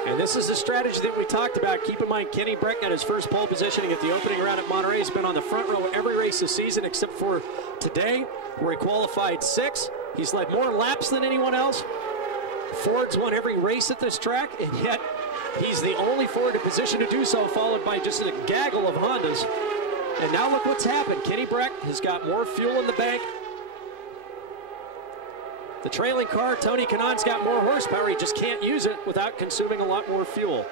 And this is the strategy that we talked about. Keep in mind, Kenny Breck got his first pole positioning at the opening round at Monterey. He's been on the front row every race this season except for today, where he qualified 6th. He's led more laps than anyone else. Ford's won every race at this track, and yet he's the only Ford in position to do so, followed by just a gaggle of Hondas. And now look what's happened. Kenny Breck has got more fuel in the bank. The trailing car, Tony Kanaan's got more horsepower. He just can't use it without consuming a lot more fuel.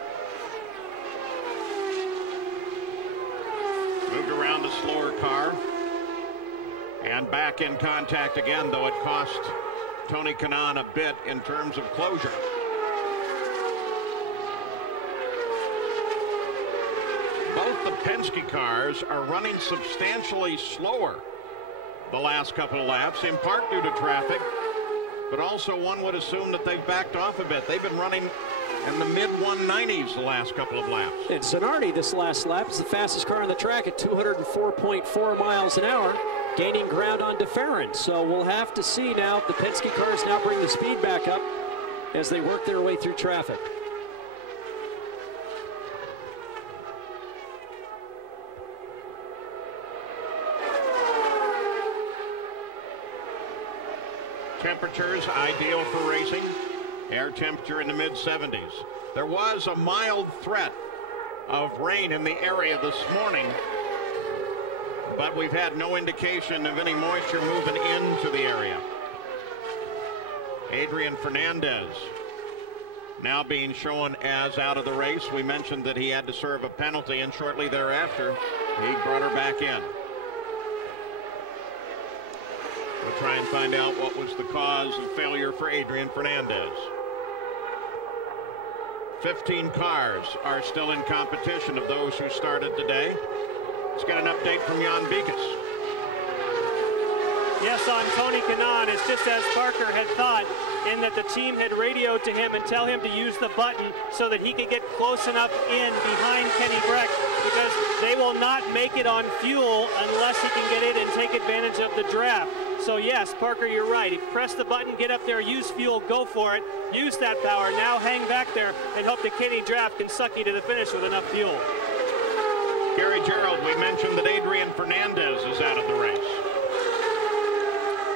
Moved around the slower car. And back in contact again, though it cost Tony Kanaan a bit in terms of closure. Both the Penske cars are running substantially slower the last couple of laps, in part due to traffic, but also one would assume that they've backed off a bit. They've been running in the mid-190s the last couple of laps. And Zanardi this last lap is the fastest car on the track at 204.4 miles an hour, gaining ground on DeFerrin. So we'll have to see now if the Penske cars now bring the speed back up as they work their way through traffic. Temperatures ideal for racing. Air temperature in the mid-70s. There was a mild threat of rain in the area this morning, but we've had no indication of any moisture moving into the area. Adrian Fernandez now being shown as out of the race. We mentioned that he had to serve a penalty, and shortly thereafter, he brought her back in. We'll try and find out what was the cause of failure for Adrian Fernandez. 15 cars are still in competition of those who started today. Let's get an update from Jan Beekes. Yes, on Tony Kanaan, it's just as Parker had thought, in that the team had radioed to him and tell him to use the button so that he could get close enough in behind Kenny Breck, because they will not make it on fuel unless he can get it and take advantage of the draft. So yes, Parker, you're right. If you press the button, get up there, use fuel, go for it, use that power, now hang back there and hope that Kenny Draft can suck you to the finish with enough fuel. Gary Gerald, we mentioned that Adrian Fernandez is out of the race.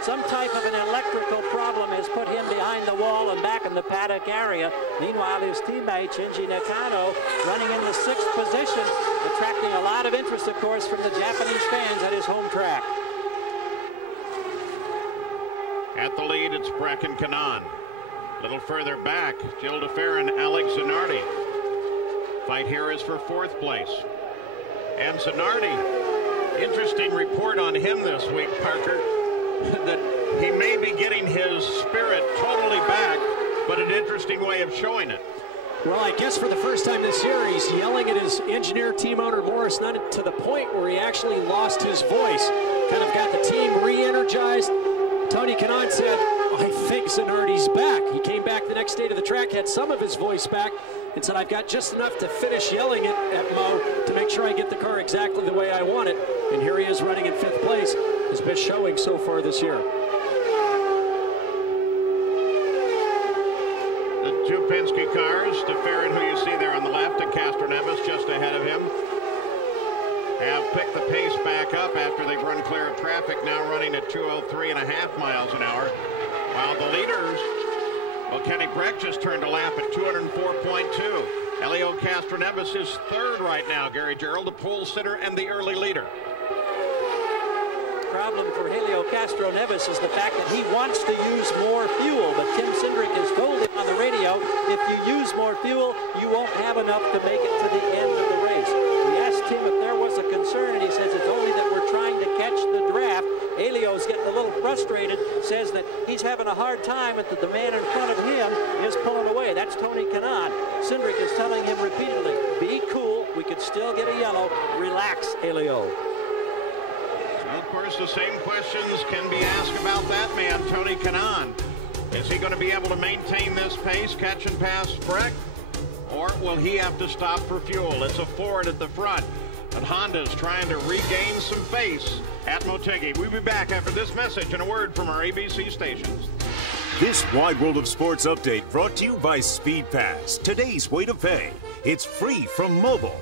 Some type of an electrical problem has put him behind the wall and back in the paddock area. Meanwhile, his teammate, Shinji Nakano, running in the 6th position, attracting a lot of interest, of course, from the Japanese fans at his home track. At the lead, it's Breck and Kanaan. A little further back, Jill DeFerrin, Alex Zanardi. Fight here is for 4th place. And Zanardi, interesting report on him this week, Parker, that he may be getting his spirit totally back, but an interesting way of showing it. Well, I guess for the first time this year, he's yelling at his engineer, team owner Morris Nunn, to the point where he actually lost his voice. Kind of got the team re-energized. Tony Kanaan said, I think Zanardi's back. He came back the next day to the track, had some of his voice back, and said, I've got just enough to finish yelling it at Mo to make sure I get the car exactly the way I want it. And here he is running in 5th place, his best showing so far this year. The 2 Penske cars, DeFerrin, who you see there on the left, and Castroneves just ahead of him, have picked the pace back up after they've run clear of traffic, now running at 203.5 miles an hour. While the leaders, well, Kenny Breck just turned a lap at 204.2. Helio Castroneves is 3rd right now, Gary Gerald, the pole sitter and the early leader. Problem for Helio Castroneves is the fact that he wants to use more fuel, but Tim Cindric has told him on the radio, if you use more fuel, you won't have enough to make it to the end of the race. We asked him if there was a concern, and he says it's only that we're trying to catch the draft. Helio's getting a little frustrated, says that he's having a hard time and that the man in front of him is pulling away. That's Tony Kanaan. Cindric is telling him repeatedly, be cool, we could still get a yellow, relax, Helio. Well, of course, the same questions can be asked about that man, Tony Kanaan. Is he going to be able to maintain this pace, catch and pass Breck? Or will he have to stop for fuel? It's a Ford at the front, and Honda's trying to regain some pace at Motegi. We'll be back after this message and a word from our ABC stations. This Wide World of Sports update brought to you by Speed Pass. Today's way to pay. It's free from mobile.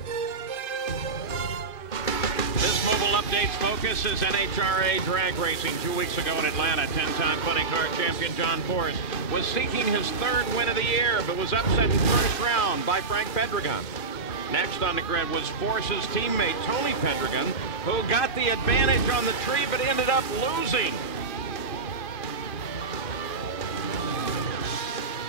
This mobile update's focus is NHRA drag racing. 2 weeks ago in Atlanta, 10-time funny car champion John Force was seeking his 3rd win of the year, but was upset in first round by Frank Pedregon. Next on the grid was Force's teammate Tony Pedregon, who got the advantage on the tree but ended up losing.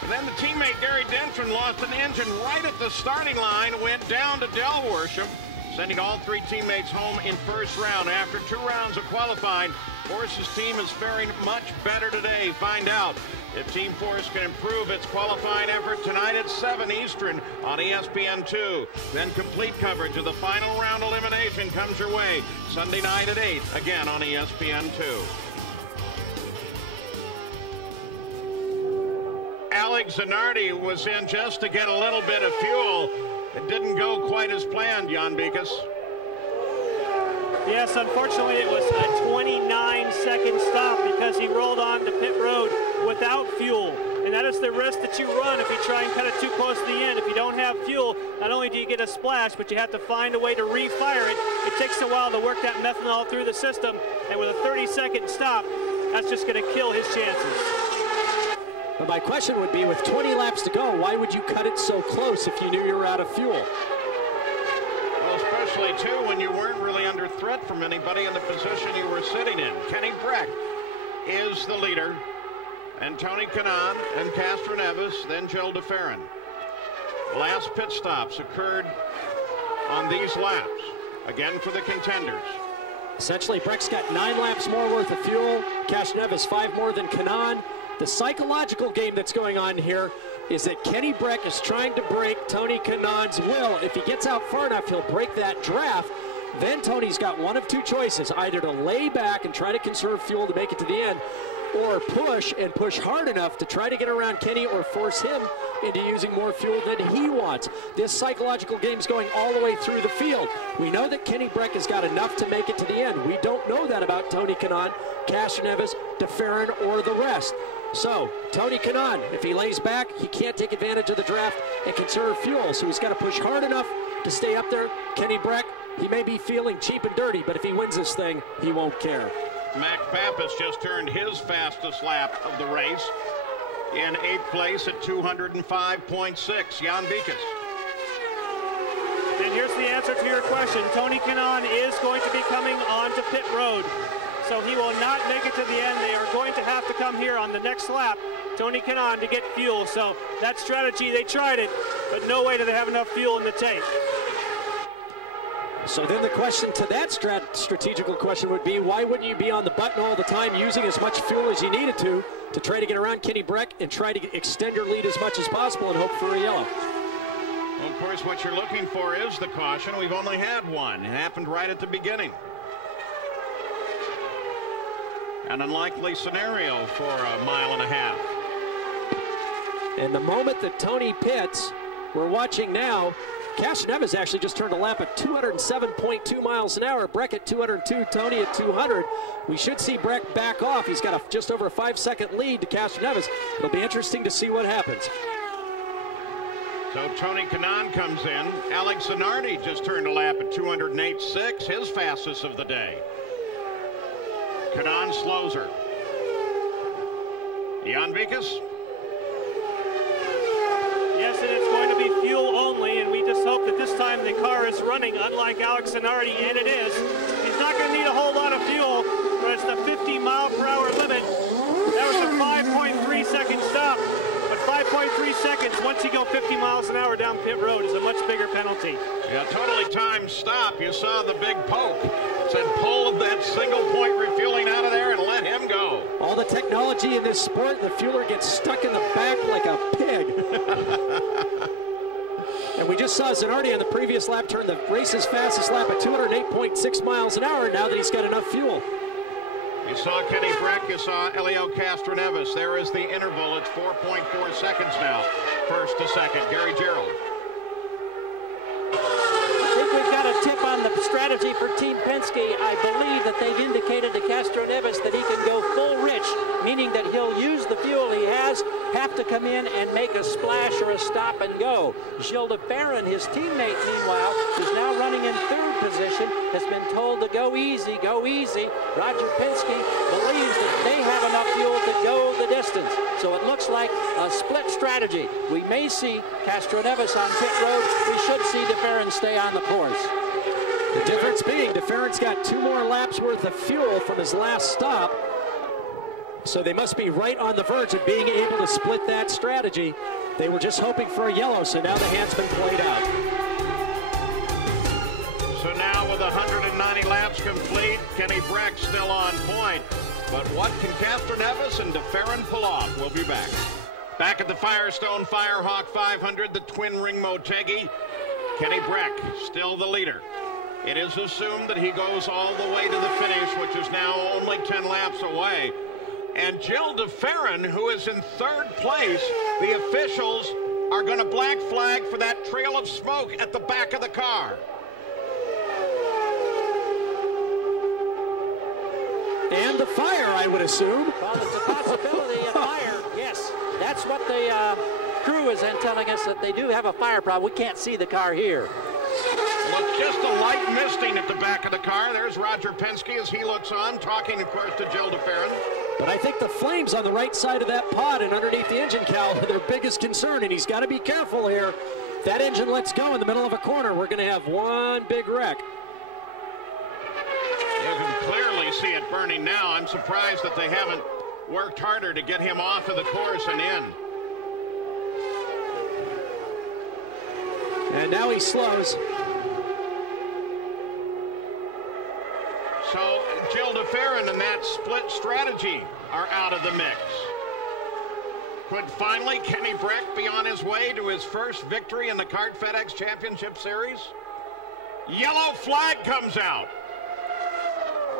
Then the teammate Gary Dentron lost an engine right at the starting line, went down to Del Worsham, sending all three teammates home in first round. After 2 rounds of qualifying, Force's team is faring much better today. Find out if Team Force can improve its qualifying effort tonight at 7 Eastern on ESPN2. Then complete coverage of the final round elimination comes your way Sunday night at 8, again on ESPN2. Alex Zanardi was in just to get a little bit of fuel. It didn't go quite as planned, Jan Beekes. Yes, unfortunately, it was a 29-second stop because he rolled on to pit road without fuel. And that is the risk that you run if you try and cut it too close to the end. If you don't have fuel, not only do you get a splash, but you have to find a way to refire it. It takes a while to work that methanol through the system. And with a 30-second stop, that's just going to kill his chances. But my question would be, with 20 laps to go, why would you cut it so close if you knew you were out of fuel? Well, especially, too, when you weren't really under threat from anybody in the position you were sitting in. Kenny Breck is the leader, and Tony Kanaan and Castroneves, then Gilles de Ferran. Last pit stops occurred on these laps, again for the contenders. Essentially, Breck's got 9 laps more worth of fuel. Castroneves 5 more than Kanaan. The psychological game that's going on here is that Kenny Breck is trying to break Tony Kanaan's will. If he gets out far enough, he'll break that draft. Then Tony's got one of 2 choices, either to lay back and try to conserve fuel to make it to the end, or push and push hard enough to try to get around Kenny or force him into using more fuel than he wants. This psychological game's going all the way through the field. We know that Kenny Breck has got enough to make it to the end. We don't know that about Tony Kanaan, Castroneves, de Ferran, or the rest. So, Tony Kanaan, if he lays back, he can't take advantage of the draft and conserve fuel. So he's got to push hard enough to stay up there. Kenny Breck, he may be feeling cheap and dirty, but if he wins this thing, he won't care. Mac Pappas just turned his fastest lap of the race in 8th place at 205.6. Jan Beekes. And here's the answer to your question. Tony Kanaan is going to be coming onto pit road. So he will not make it to the end. They are going to have to come here on the next lap, Tony Kanaan, to get fuel. So that strategy, they tried it, but no way do they have enough fuel in the tank. So then the question to that strategical question would be, why wouldn't you be on the button all the time using as much fuel as you needed to try to get around Kenny Breck and try to extend your lead as much as possible and hope for a yellow? Well, of course, what you're looking for is the caution. We've only had one. It happened right at the beginning. An unlikely scenario for a mile and a half. And the moment that Tony pits, we're watching now, Castroneves actually just turned a lap at 207.2 miles an hour. Breck at 202, Tony at 200. We should see Breck back off. He's got just over a 5-second lead to Castroneves. It'll be interesting to see what happens. So Tony Kanaan comes in. Alex Zanardi just turned a lap at 208.6, his fastest of the day. Kanaan slows her. Jan Beekes? Yes, and it's going to be fuel only, and we just hope that this time the car is running, unlike Alex Zanardi, and it is. He's not going to need a whole lot of fuel, but it's the 50-mile-per-hour limit. That was a 5.3-second stop, but 5.3 seconds once you go 50 miles an hour down pit road is a much bigger penalty. Yeah, totally timed stop. You saw the big poke. Said pull that single-point refueling out of there and let him go. All the technology in this sport, the fueler gets stuck in the back like a pig. And we just saw Zanardi on the previous lap turn the race's fastest lap at 208.6 miles an hour now that he's got enough fuel. You saw Kenny Breck, you saw Elio Castroneves. There is the interval. It's 4.4 seconds now, first to second. Gary Gerald. I think we've got a tip on the strategy for Team Penske. I believe that they've indicated to Castroneves that he can go full rich, meaning that he'll use the fuel he has, have to come in and make a splash or a stop and go. Gilles de Ferran, his teammate, meanwhile, is now running in 3rd position, has been told to go easy, go easy. Roger Penske believes that they have enough fuel to go the distance. So it looks like a split strategy. We may see Castroneves on pit road. We should see de Ferran stay on the course. The difference being, de Ferran's got 2 more laps worth of fuel from his last stop. So they must be right on the verge of being able to split that strategy. They were just hoping for a yellow, so now the hand's been played out. So now with 190 laps complete, Kenny Breck still on point. But what can Castroneves and DeFerrin pull off? We'll be back. Back at the Firestone Firehawk 500, the Twin Ring Motegi, Kenny Breck still the leader. It is assumed that he goes all the way to the finish, which is now only 10 laps away. And Jill DeFerrin, who is in third place, the officials are going to black flag for that trail of smoke at the back of the car. And the fire, I would assume. Well, there's a possibility of fire, yes. That's what the crew is then telling us, that they do have a fire problem. We can't see the car here. Well, it's just a light misting at the back of the car. There's Roger Penske as he looks on, talking, of course, to Jill DeFerrin. But I think the flames on the right side of that pod and underneath the engine cowl are their biggest concern, and he's got to be careful here. If that engine lets go in the middle of a corner, we're going to have one big wreck. You can clearly see it burning now. I'm surprised that they haven't worked harder to get him off of the course and in. And now he slows. So Jill DeFerrin and that split strategy are out of the mix. Could finally Kenny Breck be on his way to his first victory in the CART FedEx Championship Series? Yellow flag comes out.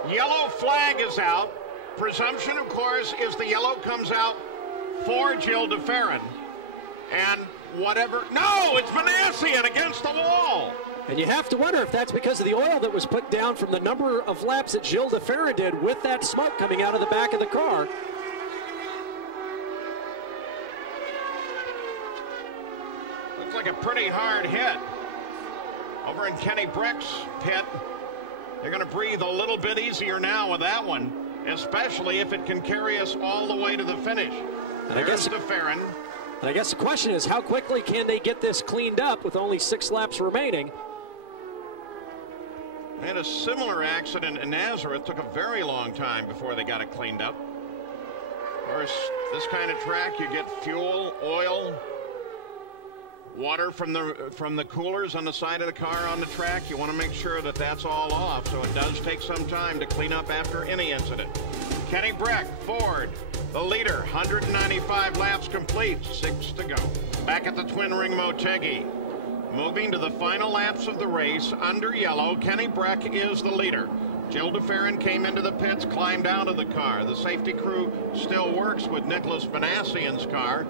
Yellow flag is out. Presumption, of course, is the yellow comes out for Jill DeFerrin. And whatever. No, it's Manassian against the wall. And you have to wonder if that's because of the oil that was put down from the number of laps that Jill DeFerrin did with that smoke coming out of the back of the car. Looks like a pretty hard hit. Over in Kenny Breck's pit, they're going to breathe a little bit easier now with that one, especially if it can carry us all the way to the finish. And I guess DeFerrin. And I guess the question is, how quickly can they get this cleaned up with only 6 laps remaining? They had a similar accident in Nazareth. Took a very long time before they got it cleaned up. Of course, this kind of track, you get fuel, oil, water from the coolers on the side of the car on the track. You want to make sure that that's all off, so it does take some time to clean up after any incident. Kenny Breck, Ford, the leader, 195 laps complete, 6 to go. Back at the Twin Ring Motegi, moving to the final laps of the race, under yellow, Kenny Breck is the leader. Jill DeFerrin came into the pits, climbed out of the car. The safety crew still works with Nicholas Manassian's car.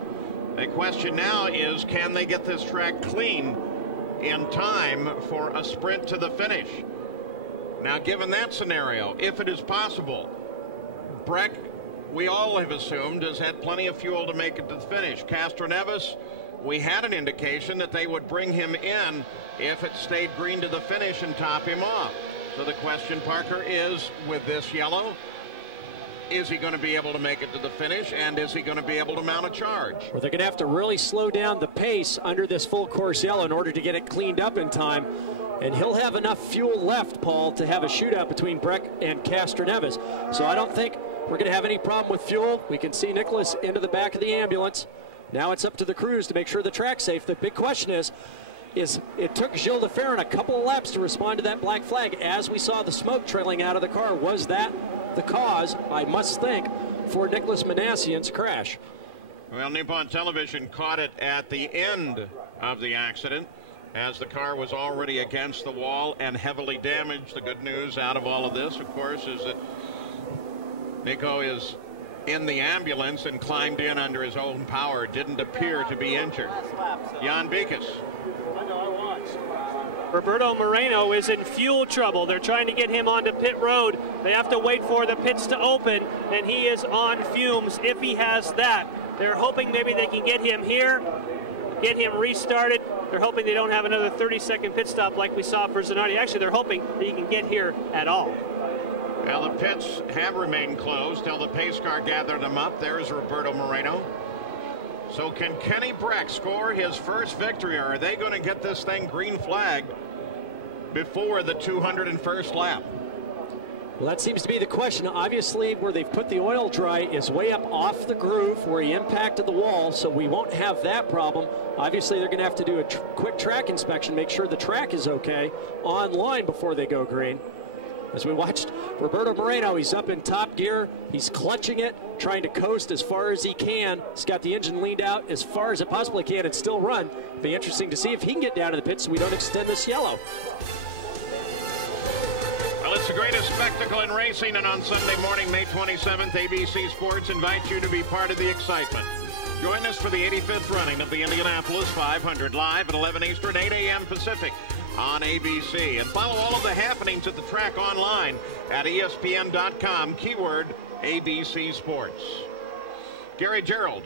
The question now is, can they get this track clean in time for a sprint to the finish? Now, given that scenario, if it is possible, Breck, we all have assumed, has had plenty of fuel to make it to the finish. Castroneves, we had an indication that they would bring him in if it stayed green to the finish and top him off. So the question, Parker, is with this yellow, is he going to be able to make it to the finish, and is he going to be able to mount a charge? Well, they're going to have to really slow down the pace under this full course yellow in order to get it cleaned up in time. And he'll have enough fuel left, Paul, to have a shootout between Breck and Castroneves. So I don't think we're going to have any problem with fuel. We can see Nicholas into the back of the ambulance. Now it's up to the crews to make sure the track's safe. The big question is it took Jill DeFerrin a couple of laps to respond to that black flag. As we saw the smoke trailing out of the car, was that the cause, I must think, for Nicholas Manassian's crash? Well, Nippon Television caught it at the end of the accident as the car was already against the wall and heavily damaged. The good news out of all of this, of course, is that Nico is in the ambulance and climbed in under his own power. Didn't appear to be injured. Jan Beekes. Roberto Moreno is in fuel trouble. They're trying to get him onto pit road. They have to wait for the pits to open, and he is on fumes if he has that. They're hoping maybe they can get him here, get him restarted. They're hoping they don't have another 30-second pit stop like we saw for Zanardi. Actually, they're hoping that he can get here at all. Well, the pits have remained closed till the pace car gathered them up. There's Roberto Moreno. So can Kenny Breck score his first victory, or are they going to get this thing green flagged before the 201st lap? Well, that seems to be the question. Obviously, where they've put the oil dry is way up off the groove where he impacted the wall, so we won't have that problem. Obviously, they're going to have to do a quick track inspection, make sure the track is okay online before they go green. As we watched Roberto Moreno, he's up in top gear. He's clutching it, trying to coast as far as he can. He's got the engine leaned out as far as it possibly can and still run. Be interesting to see if he can get down to the pits so we don't extend this yellow. Well, it's the greatest spectacle in racing, and on Sunday morning, May 27th, ABC Sports invites you to be part of the excitement. Join us for the 85th running of the Indianapolis 500 live at 11 Eastern, 8 a.m. Pacific on ABC. And follow all of the happenings at the track online at ESPN.com, keyword ABC Sports. Gary Gerald.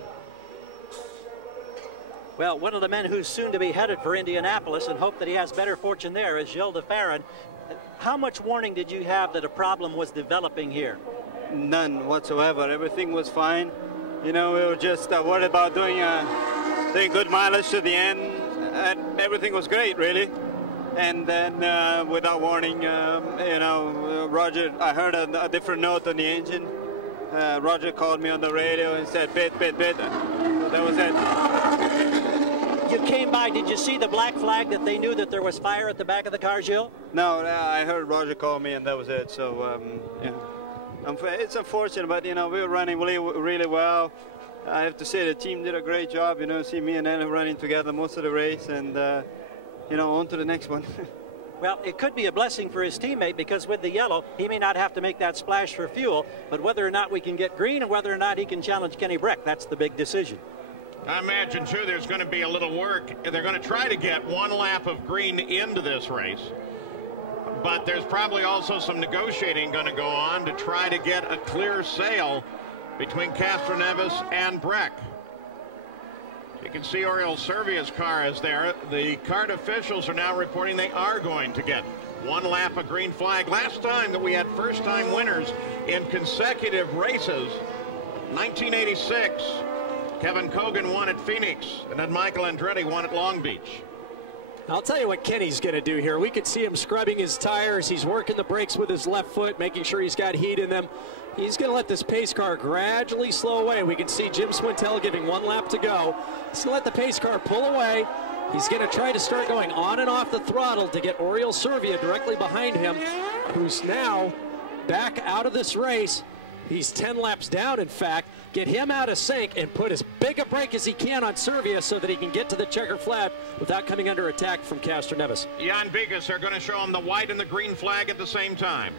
Well, one of the men who's soon to be headed for Indianapolis and hope that he has better fortune there is Gilles de Ferran. How much warning did you have that a problem was developing here? None whatsoever. Everything was fine. You know, we were just worried about doing good mileage to the end, and everything was great, really. And then without warning, you know, Roger, I heard a different note on the engine. Roger called me on the radio and said, bit. So that was it. You came by, did you see the black flag that they knew that there was fire at the back of the car, Gilles? No, I heard Roger call me and that was it. So, yeah. It's unfortunate, but, you know, we were running really well. I have to say the team did a great job. You know, see me and Ellen running together most of the race, and, you know, on to the next one. Well, it could be a blessing for his teammate because with the yellow, he may not have to make that splash for fuel, but whether or not we can get green and whether or not he can challenge Kenny Breck, that's the big decision. I imagine, too, there's going to be a little work. They're going to try to get one lap of green into this race. But there's probably also some negotiating going to go on to try to get a clear sail between Castroneves and Breck. You can see Oriol Servia's car is there. The CART officials are now reporting they are going to get one lap of green flag. Last time that we had first-time winners in consecutive races, 1986. Kevin Cogan won at Phoenix, and then Michael Andretti won at Long Beach. I'll tell you what Kenny's going to do here. We could see him scrubbing his tires. He's working the brakes with his left foot, making sure he's got heat in them. He's going to let this pace car gradually slow away. We can see Jim Swintel giving one lap to go. He's going to let the pace car pull away. He's going to try to start going on and off the throttle to get Oriol Servia directly behind him, who's now back out of this race. He's 10 laps down, in fact. Get him out of sync and put as big a brake as he can on Servia so that he can get to the checker flag without coming under attack from Castroneves. Jan Bigas are going to show him the white and the green flag at the same time.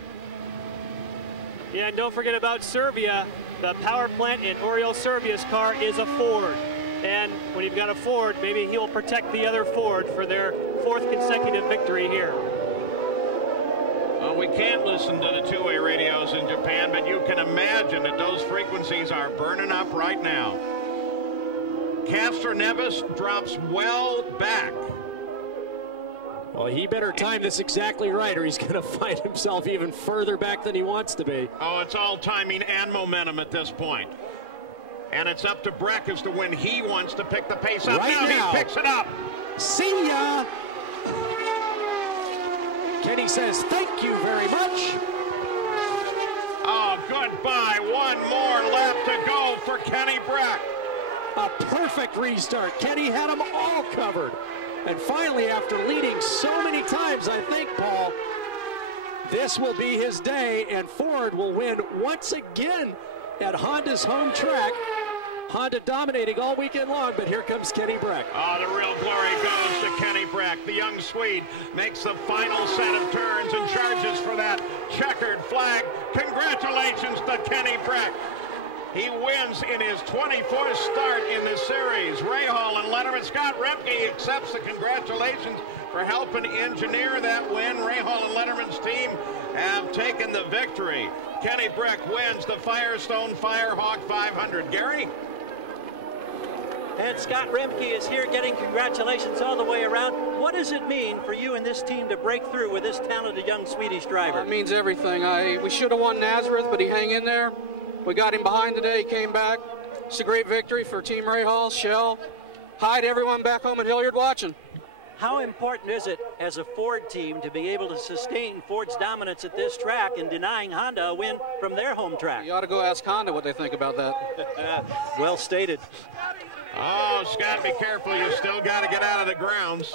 Yeah, and don't forget about Servia. The power plant in Oriol Servia's car is a Ford. And when you've got a Ford, maybe he'll protect the other Ford for their fourth consecutive victory here. Well, we can't listen to the two-way radios in Japan, but you can imagine that those frequencies are burning up right now. Castroneves drops well back. Well, he better time this exactly right, or he's going to find himself even further back than he wants to be. Oh, it's all timing and momentum at this point. And it's up to Breck as to when he wants to pick the pace up. Right now, he picks it up. See ya. Kenny says, thank you very much. Oh, goodbye. One more lap to go for Kenny Breck. A perfect restart. Kenny had them all covered. And finally, after leading so many times, I think, Paul, this will be his day, and Ford will win once again at Honda's home track. Honda dominating all weekend long, but here comes Kenny Breck. Oh, the real glory goes to Kenny Breck. The young Swede makes the final set of turns and charges for that checkered flag. Congratulations to Kenny Breck. He wins in his 24th start in the series. Rahal and Letterman. Scott Remke accepts the congratulations for helping engineer that win. Rahal and Letterman's team have taken the victory. Kenny Breck wins the Firestone Firehawk 500. Gary? And Scott Remke is here getting congratulations all the way around. What does it mean for you and this team to break through with this talented young Swedish driver? It means everything. We should have won Nazareth, but he hung in there. We got him behind today. He came back. It's a great victory for Team Rahal, Shell. Hi to everyone back home at Hilliard watching. How important is it as a Ford team to be able to sustain Ford's dominance at this track and denying Honda a win from their home track? You ought to go ask Honda what they think about that. Well stated. Oh, Scott, be careful. You still got to get out of the grounds.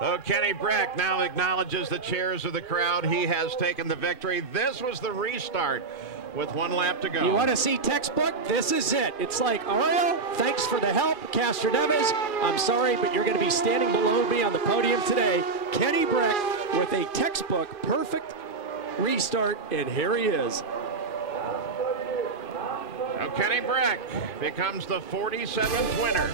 Oh, Kenny Breck now acknowledges the cheers of the crowd. He has taken the victory. This was the restart with 1 lap to go. You want to see textbook? This is it. It's like, Ariel, thanks for the help. Castroneves, I'm sorry, but you're going to be standing below me on the podium today. Kenny Breck with a textbook perfect restart, and here he is. Now Kenny Breck becomes the 47th winner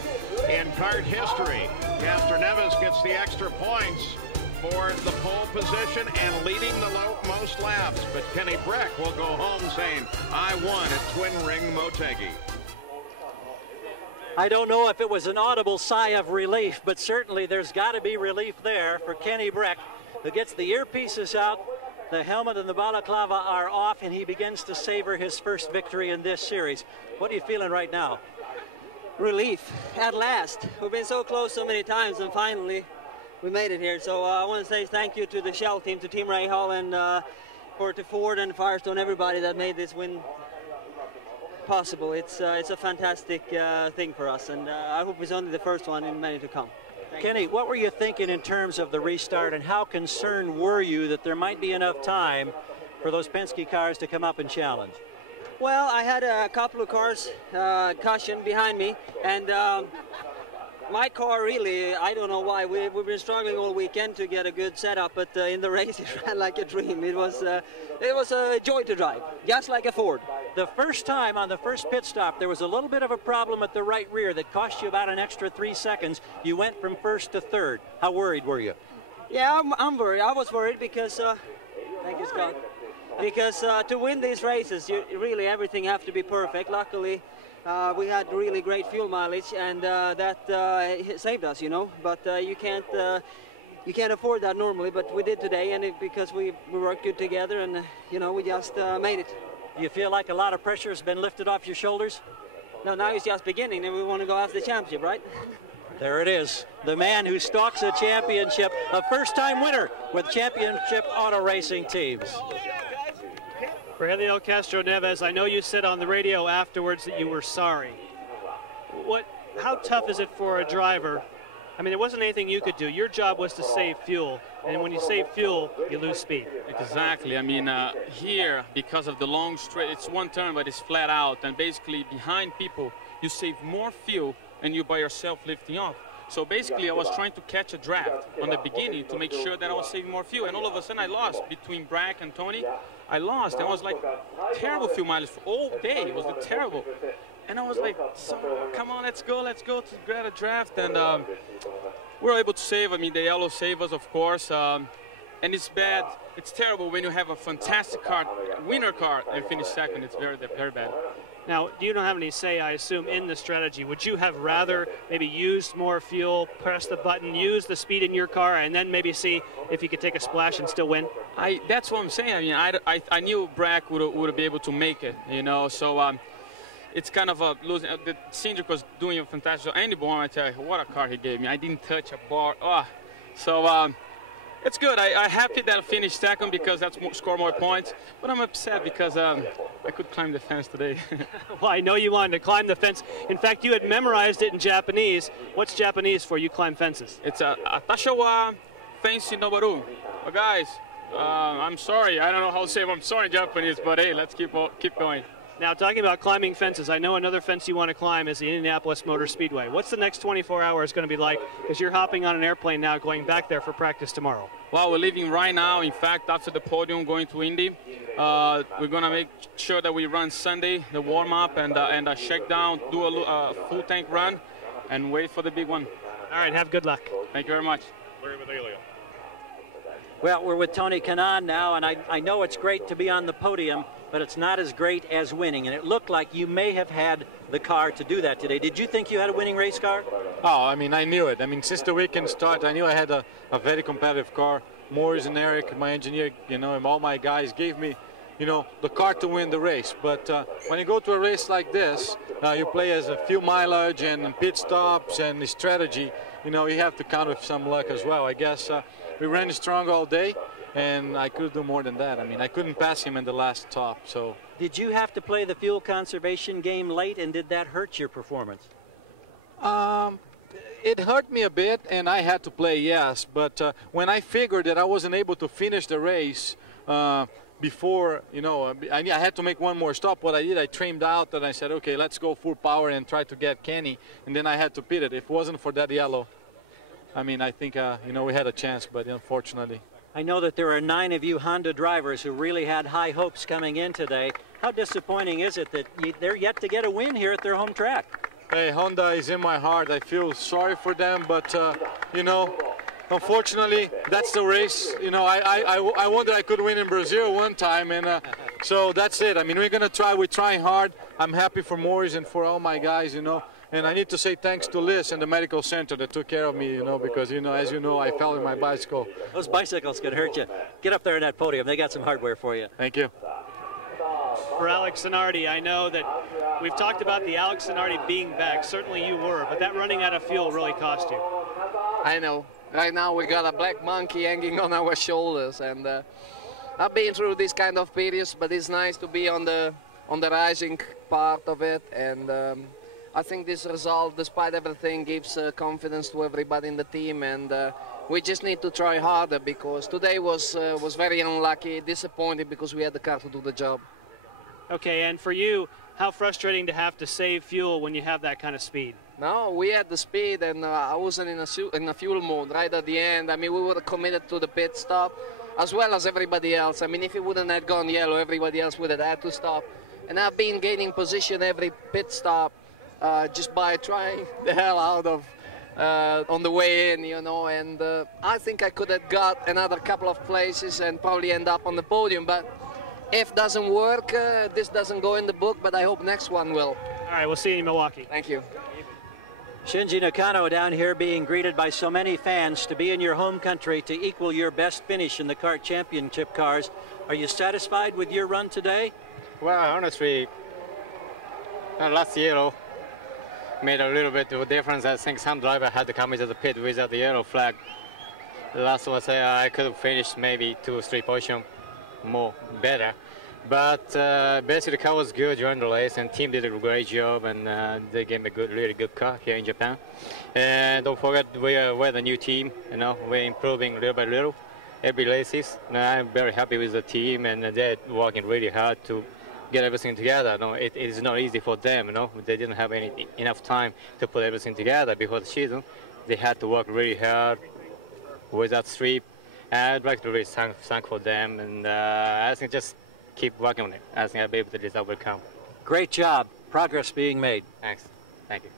in CART history. Castroneves gets the extra points for the pole position and leading the most laps. But Kenny Breck will go home saying, I won at Twin Ring Motegi. I don't know if it was an audible sigh of relief, but certainly there's got to be relief there for Kenny Breck, who gets the earpieces out, the helmet and the balaclava are off, and he begins to savor his first victory in this series. What are you feeling right now? Relief, at last. We've been so close so many times, and finally we made it here. So I want to say thank you to the Shell team, to Team Rahal, and to Ford and Firestone, everybody that made this win possible. It's a fantastic thing for us, and I hope it's only the first one in many to come. Kenny, what were you thinking in terms of the restart, and how concerned were you that there might be enough time for those Penske cars to come up and challenge? Well, I had a couple of cars caution behind me, and my car really, I don't know why, we've been struggling all weekend to get a good setup, but in the race it ran like a dream. It was a joy to drive, just like a Ford. The first time on the first pit stop, there was a little bit of a problem at the right rear that cost you about an extra 3 seconds. You went from first to third. How worried were you? Yeah, I'm worried. I was worried because, thank you, Scott, because to win these races, really everything have to be perfect. Luckily, we had really great fuel mileage, and that saved us, you know. But you can't afford that normally, but we did today, and because we worked good together, and you know, we just made it. Do you feel like a lot of pressure has been lifted off your shoulders? No, now it's just beginning, and we want to go after the championship, right? There it is, the man who stalks a championship, a first-time winner with championship auto racing teams. For Helio Castroneves, I know you said on the radio afterwards that you were sorry. How tough is it for a driver? I mean, there wasn't anything you could do. Your job was to save fuel, and when you save fuel, you lose speed. Exactly. I mean, here, because of the long straight, it's one turn, but it's flat out, and basically behind people, you save more fuel, and you by yourself lifting off. So basically, I was trying to catch a draft on the beginning to make sure that I was saving more fuel, and all of a sudden I lost between Brack and Tony. I lost, and I was like, terrible fuel mileage for all day. It was terrible. And I was like, so, come on, let's go to grab a draft. And we were able to save. I mean, the yellow saved us, of course. And it's bad. It's terrible when you have a fantastic car, winner car, and finish second. It's very, very bad. Now, you don't have any say, I assume, in the strategy. Would you have rather maybe used more fuel, press the button, use the speed in your car, and then maybe see if you could take a splash and still win? That's what I'm saying. I mean, I knew Brack would be able to make it, you know. So it's kind of a losing. The Cindric was doing a fantastic. Andy Bourne, I tell you, what a car he gave me. I didn't touch a bar. Oh, so it's good. I'm happy that I finished second because that's score more points. But I'm upset because I could climb the fence today. Well, I know you wanted to climb the fence. In fact, you had memorized it in Japanese. What's Japanese for you climb fences? It's a Atasha wa fence noboru. Well, guys, I'm sorry. I don't know how to say I'm sorry in Japanese, but hey, let's keep going. Now, talking about climbing fences, I know another fence you want to climb is the Indianapolis Motor Speedway. What's the next 24 hours going to be like? Because you're hopping on an airplane now going back there for practice tomorrow. Well, we're leaving right now. In fact, after the podium, going to Indy. We're going to make sure that we run Sunday, the warm-up, and a shakedown, do a full tank run, and wait for the big one. All right, have good luck. Thank you very much. Well, we're with Tony Kanaan now, and I know it's great to be on the podium, but it's not as great as winning. And it looked like you may have had the car to do that today. Did you think you had a winning race car? Oh, I mean, I knew it. I mean, since the weekend started, I knew I had a very competitive car. Morris and Eric, my engineer, you know, and all my guys gave me you know, the car to win the race. But when you go to a race like this, you play as a fuel mileage and pit stops and the strategy. You know, you have to count with some luck as well. I guess we ran strong all day, and I could do more than that. I mean, I couldn't pass him in the last top. So, did you have to play the fuel conservation game late, and did that hurt your performance? It hurt me a bit, and I had to play, yes. But when I figured that I wasn't able to finish the race before, you know, I had to make one more stop. What I did, I trimmed out, and I said, okay, let's go full power and try to get Kenny. And then I had to pit it. If it wasn't for that yellow, I mean, I think, you know, we had a chance, but unfortunately. I know that there are 9 of you Honda drivers who really had high hopes coming in today. How disappointing is it that they're yet to get a win here at their home track? Hey, Honda is in my heart. I feel sorry for them, but, you know, unfortunately, that's the race. You know, I wonder I could win in Brazil one time, and so that's it. I mean, we're going to try. We're trying hard. I'm happy for Maurice and for all my guys, you know. And I need to say thanks to Liz and the medical center that took care of me, you know, because, you know, as you know, I fell in my bicycle. Those bicycles could hurt you. Get up there in that podium. They got some hardware for you. Thank you. For Alex Zanardi, I know that we've talked about the Alex Zanardi being back. Certainly you were, but that running out of fuel really cost you. I know. Right now we got a black monkey hanging on our shoulders, and I've been through this kind of periods, but it's nice to be on the rising part of it, and I think this result, despite everything, gives confidence to everybody in the team, and we just need to try harder, because today was very unlucky, disappointing, because we had the car to do the job. Okay, and for you, how frustrating to have to save fuel when you have that kind of speed? No, we had the speed, and I wasn't in a fuel mode right at the end. I mean, we were committed to the pit stop, as well as everybody else. I mean, if it wouldn't have gone yellow, everybody else would have had to stop. And I've been gaining position every pit stop just by trying the hell out of on the way in, you know. And I think I could have got another couple of places and probably end up on the podium. But if it doesn't work, this doesn't go in the book, but I hope next one will. All right, we'll see you in Milwaukee. Thank you. Shinji Nakano down here being greeted by so many fans to be in your home country to equal your best finish in the CART Championship cars. Are you satisfied with your run today? Well, honestly, last yellow made a little bit of a difference. I think some driver had to come into the pit without the yellow flag. The last one, I could have finished maybe 2 or 3 positions more better. But basically the car was good during the race, and team did a great job, and they gave me a really good car here in Japan. And don't forget, we're the new team, you know, we're improving little by little every races. And I'm very happy with the team, and they're working really hard to get everything together. No, it is not easy for them, you know. They didn't have enough time to put everything together before the season. They had to work really hard with that strip. And I'd like to really thank for them, and I think just keep working on it. I think I'll be able to result will come. Great job. Progress being made. Thanks. Thank you.